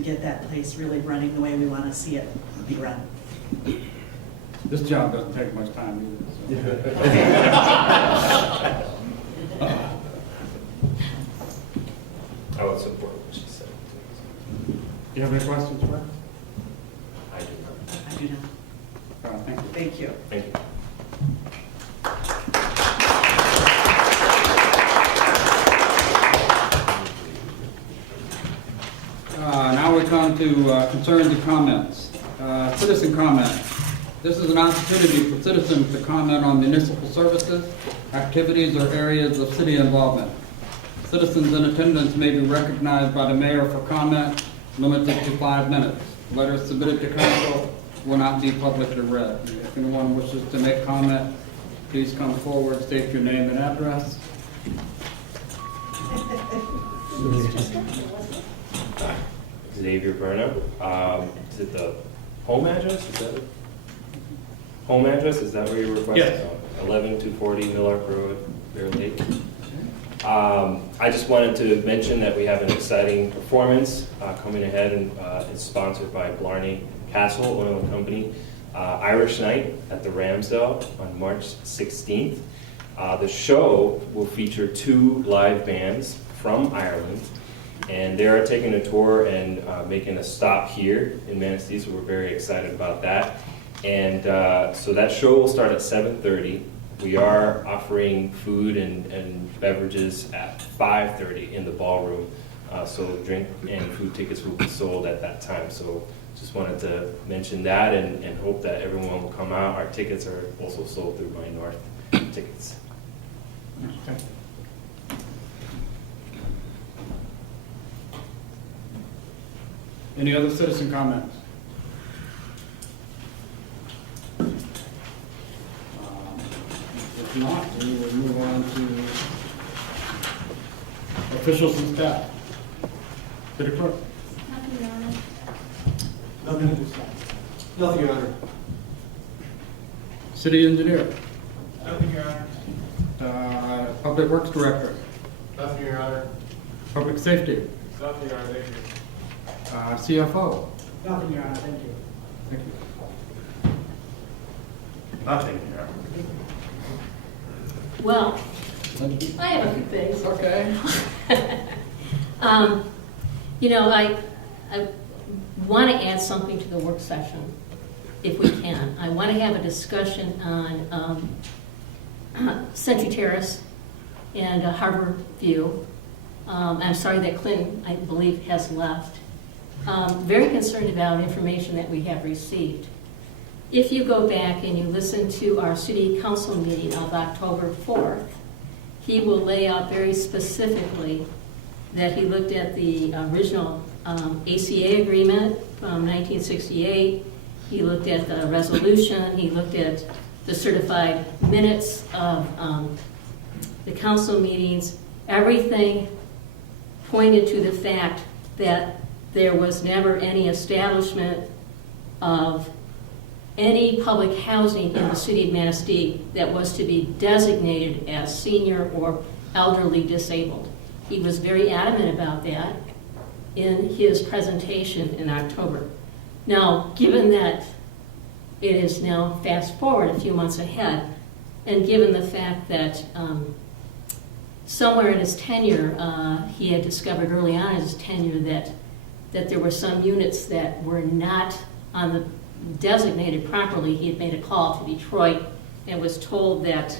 get that place really running the way we want to see it be run. This job doesn't take much time either. So. I would support what she said. Do you have any questions, Brett? I do not. I do not. Thank you. Thank you. Thank you. Now we come to concerns and comments. Citizen comments. This is an opportunity for citizens to comment on municipal services, activities, or areas of city involvement. Citizens in attendance may be recognized by the mayor for comment, limited to 5 minutes. Letters submitted to council will not be publicly read. If anyone wishes to make comment, please come forward, state your name and address. Xavier Berna. Is it the home address? Is that it? Home address, is that where you're requesting? Yes. 11240 Millark Road, Bear Lake. I just wanted to mention that we have an exciting performance coming ahead, and it's sponsored by Blarney Castle Oil and Company. Irish Night at the Ramsdale on March 16th. The show will feature 2 live bands from Ireland, and they are taking a tour and making a stop here in Manistee, so we're very excited about that. And so that show will start at 7:30. We are offering food and beverages at 5:30 in the ballroom, so drink and food tickets will be sold at that time. So just wanted to mention that and hope that everyone will come out. Our tickets are also sold through My North Tickets. Okay. Any other citizen comments? If not, we will move on to officials and staff. City clerk. Nothing, Your Honor. Nothing at this time. Nothing, Your Honor. City engineer. Nothing, Your Honor. Public Works Director. Nothing, Your Honor. Public Safety. Nothing, Your Honor. Thank you. CFO. Nothing, Your Honor. Thank you. Thank you. Nothing, Your Honor. Well, I have a few things. Okay. You know, I want to add something to the work session, if we can. I want to have a discussion on Century Terrace and Harbor View. I'm sorry that Clinton, I believe, has left. Very concerned about information that we have received. If you go back and you listen to our city council meeting of October 4th, he will lay out very specifically that he looked at the original ACA agreement from 1968. He looked at the resolution. He looked at the certified minutes of the council meetings. Everything pointed to the fact that there was never any establishment of any public housing in the city of Manistee that was to be designated as senior or elderly disabled. He was very adamant about that in his presentation in October. Now, given that it is now fast forward a few months ahead, and given the fact that somewhere in his tenure, he had discovered early on in his tenure that there were some units that were not on the designated properly. He had made a call to Detroit and was told that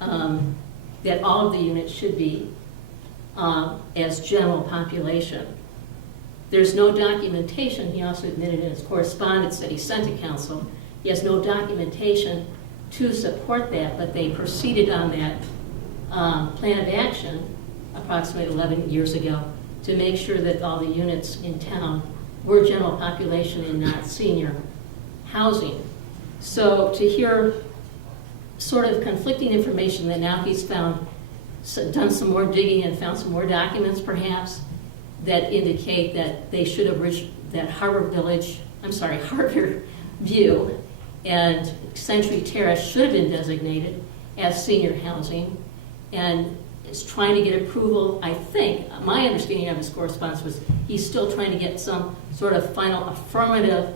that all of the units should be as general population. There's no documentation. He also admitted in his correspondence that he sent to council. He has no documentation to support that, but they proceeded on that plan of action approximately 11 years ago to make sure that all the units in town were general population and not senior housing. So to hear sort of conflicting information that now he's found, done some more digging and found some more documents perhaps that indicate that they should have reached that Harbor View and Century Terrace should have been designated as senior housing, and is trying to get approval. I think, my understanding of his correspondence was he's still trying to get some sort of final affirmative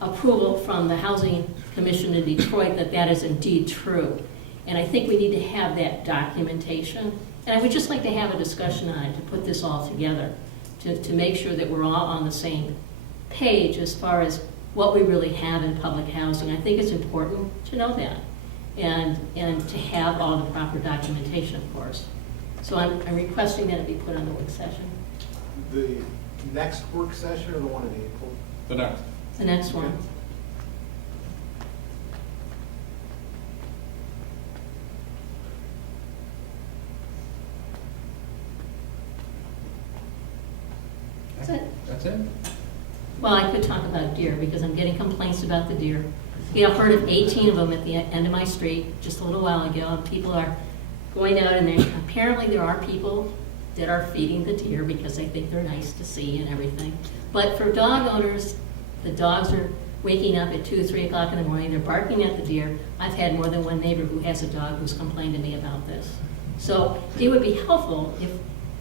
approval from the Housing Commission in Detroit that that is indeed true. And I think we need to have that documentation. And I would just like to have a discussion on it to put this all together, to make sure that we're all on the same page as far as what we really have in public housing. I think it's important to know that and to have all the proper documentation, of course. So I'm requesting that it be put on the work session. The next work session or the one in April? The next. The next one. That's it. That's it? Well, I could talk about deer because I'm getting complaints about the deer. You know, I've heard of 18 of them at the end of my street just a little while ago, and people are going out and apparently there are people that are feeding the deer because they think they're nice to see and everything. But for dog owners, the dogs are waking up at 2 or 3 o'clock in the morning, they're barking at the deer. I've had more than one neighbor who has a dog who's complained to me about this. So it would be helpful if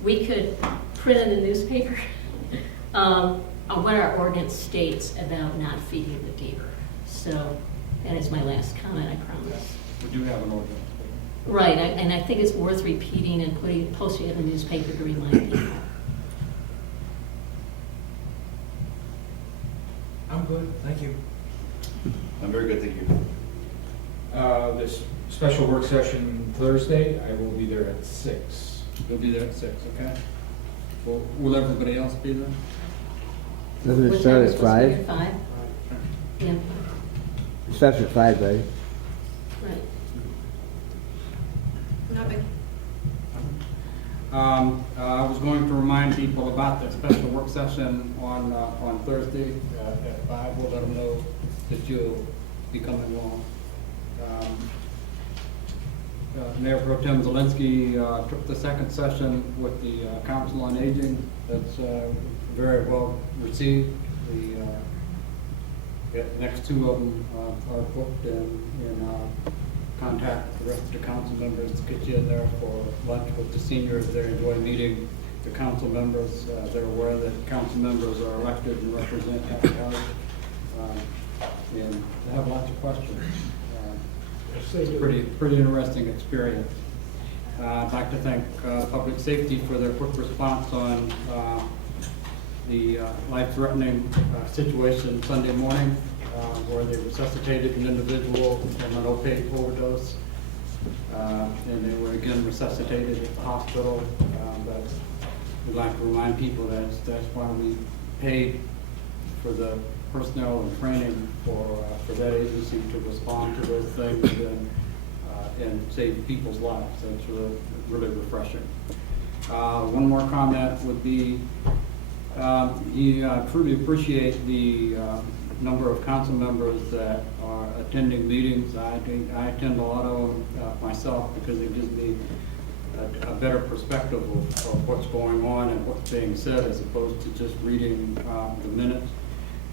we could print in the newspaper on what our ordinance states about not feeding the deer. So that is my last comment, I promise. We do have an ordinance. Right, and I think it's worth repeating and posting it in the newspaper to remind people. I'm good, thank you. I'm very good, thank you. This special work session Thursday, I will be there at 6. You'll be there at 6, okay? Will everybody else be there? Doesn't What it time start is at it supposed to be? 5? 5? Yeah, It starts at 5, right? right. Nothing. I was going to remind people about the special work session on Thursday at 5. We'll let them know that you'll be coming along. Mayor Pro Tem Zelinski took the second session with the Council on Aging. That's very well received. The next 2 of them are booked and contact the rest of the council members to get you in there for lunch with the seniors. They enjoy meeting the council members. They're aware that council members are elected and represent Happy Valley. And they have lots of questions. It's a pretty interesting experience. I'd like to thank Public Safety for their quick response on the life-threatening situation Sunday morning where they resuscitated an individual from an opiate overdose. And they were again resuscitated at the hospital. But we'd like to remind people that that's why we paid for the personnel and training for that agency to respond to those things and save people's lives. That's really refreshing. One more comment would be, we truly appreciate the number of council members that are attending meetings. I attend a lot of them myself because it gives me a better perspective of what's going on and what's being said as opposed to just reading the minutes.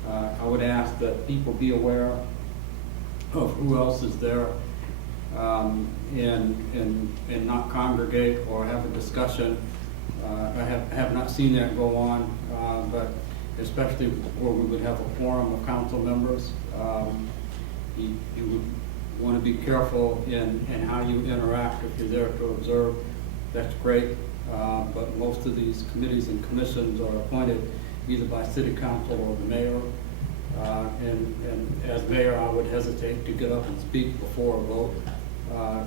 I would ask that people be aware of who else is there and not congregate or have a discussion. I have not seen that go on, but especially where we would have a quorum of council members, you would want to be careful in how you interact. If you're there to observe, that's great, but most of these committees and commissions are appointed either by city council or the mayor. And as mayor, I would hesitate to get up and speak before a vote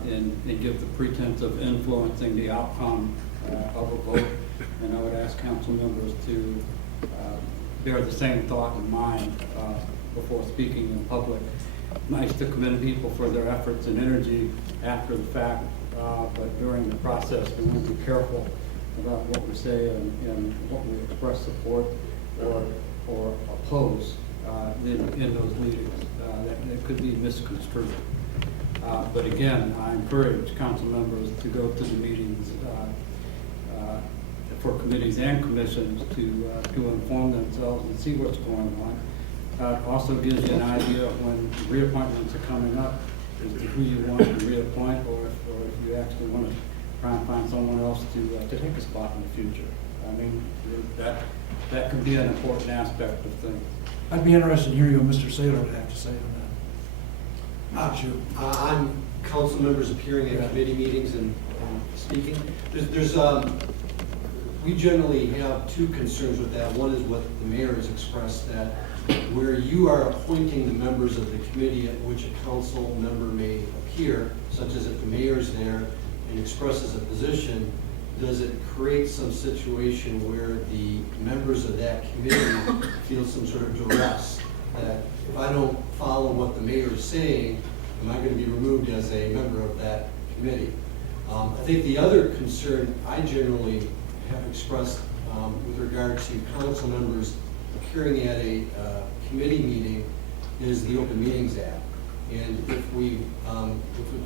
and give the pretense of influencing the outcome of a vote. And I would ask council members to bear the same thought in mind before speaking in public. Nice to commend people for their efforts and energy after the fact, but during the process, we want to be careful about what we say and what we express support or oppose in those meetings. That could be misconstrued. But again, I encourage council members to go to the meetings for committees and commissions to inform themselves and see what's going on. It also gives you an idea of when reappointments are coming up as to who you want to reappoint or if you actually want to try and find someone else to take a spot in the future. I mean, that could be an important aspect of things. I'd be interested to hear what Mr. Saylor would have to say on that. Sure. On council members appearing at committee meetings and speaking, we generally have 2 concerns with that. One is what the mayor has expressed, that where you are appointing the members of the committee at which a council member may appear, such as if the mayor is there and expresses a position, does it create some situation where the members of that committee feel some sort of duress? That if I don't follow what the mayor is saying, am I going to be removed as a member of that committee? I think the other concern I generally have expressed with regard to council members appearing at a committee meeting is the Open Meetings Act. And if we've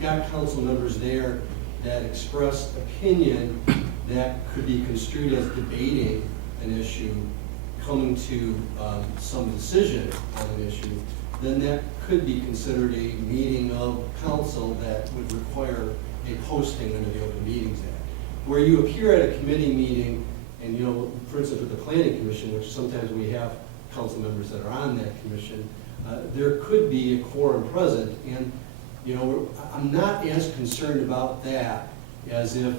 got council members there that express opinion that could be construed as debating an issue, coming to some decision on an issue, then that could be considered a meeting of council that would require a posting under the Open Meetings Act. Where you appear at a committee meeting, and for instance with the Planning Commission, which sometimes we have council members that are on that commission, there could be a quorum present, and I'm not as concerned about that as if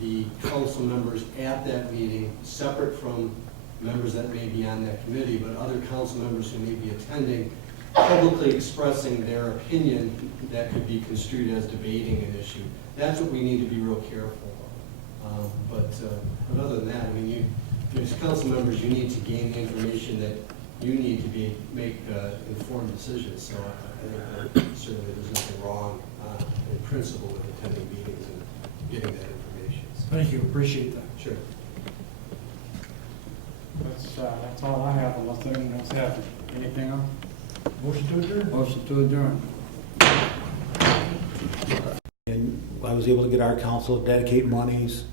the council members at that meeting, separate from members that may be on that committee, but other council members who may be attending, publicly expressing their opinion that could be construed as debating an issue. That's what we need to be real careful of. But other than that, I mean, as council members, you need to gain the information that you need to make informed decisions. So I think that certainly there's nothing wrong in principle with attending meetings and getting that information. So. Thank you, appreciate that. Sure. That's all I have, unless anyone else has anything else. Motion to adjourn. Motion to adjourn. And I was able to get our council to dedicate monies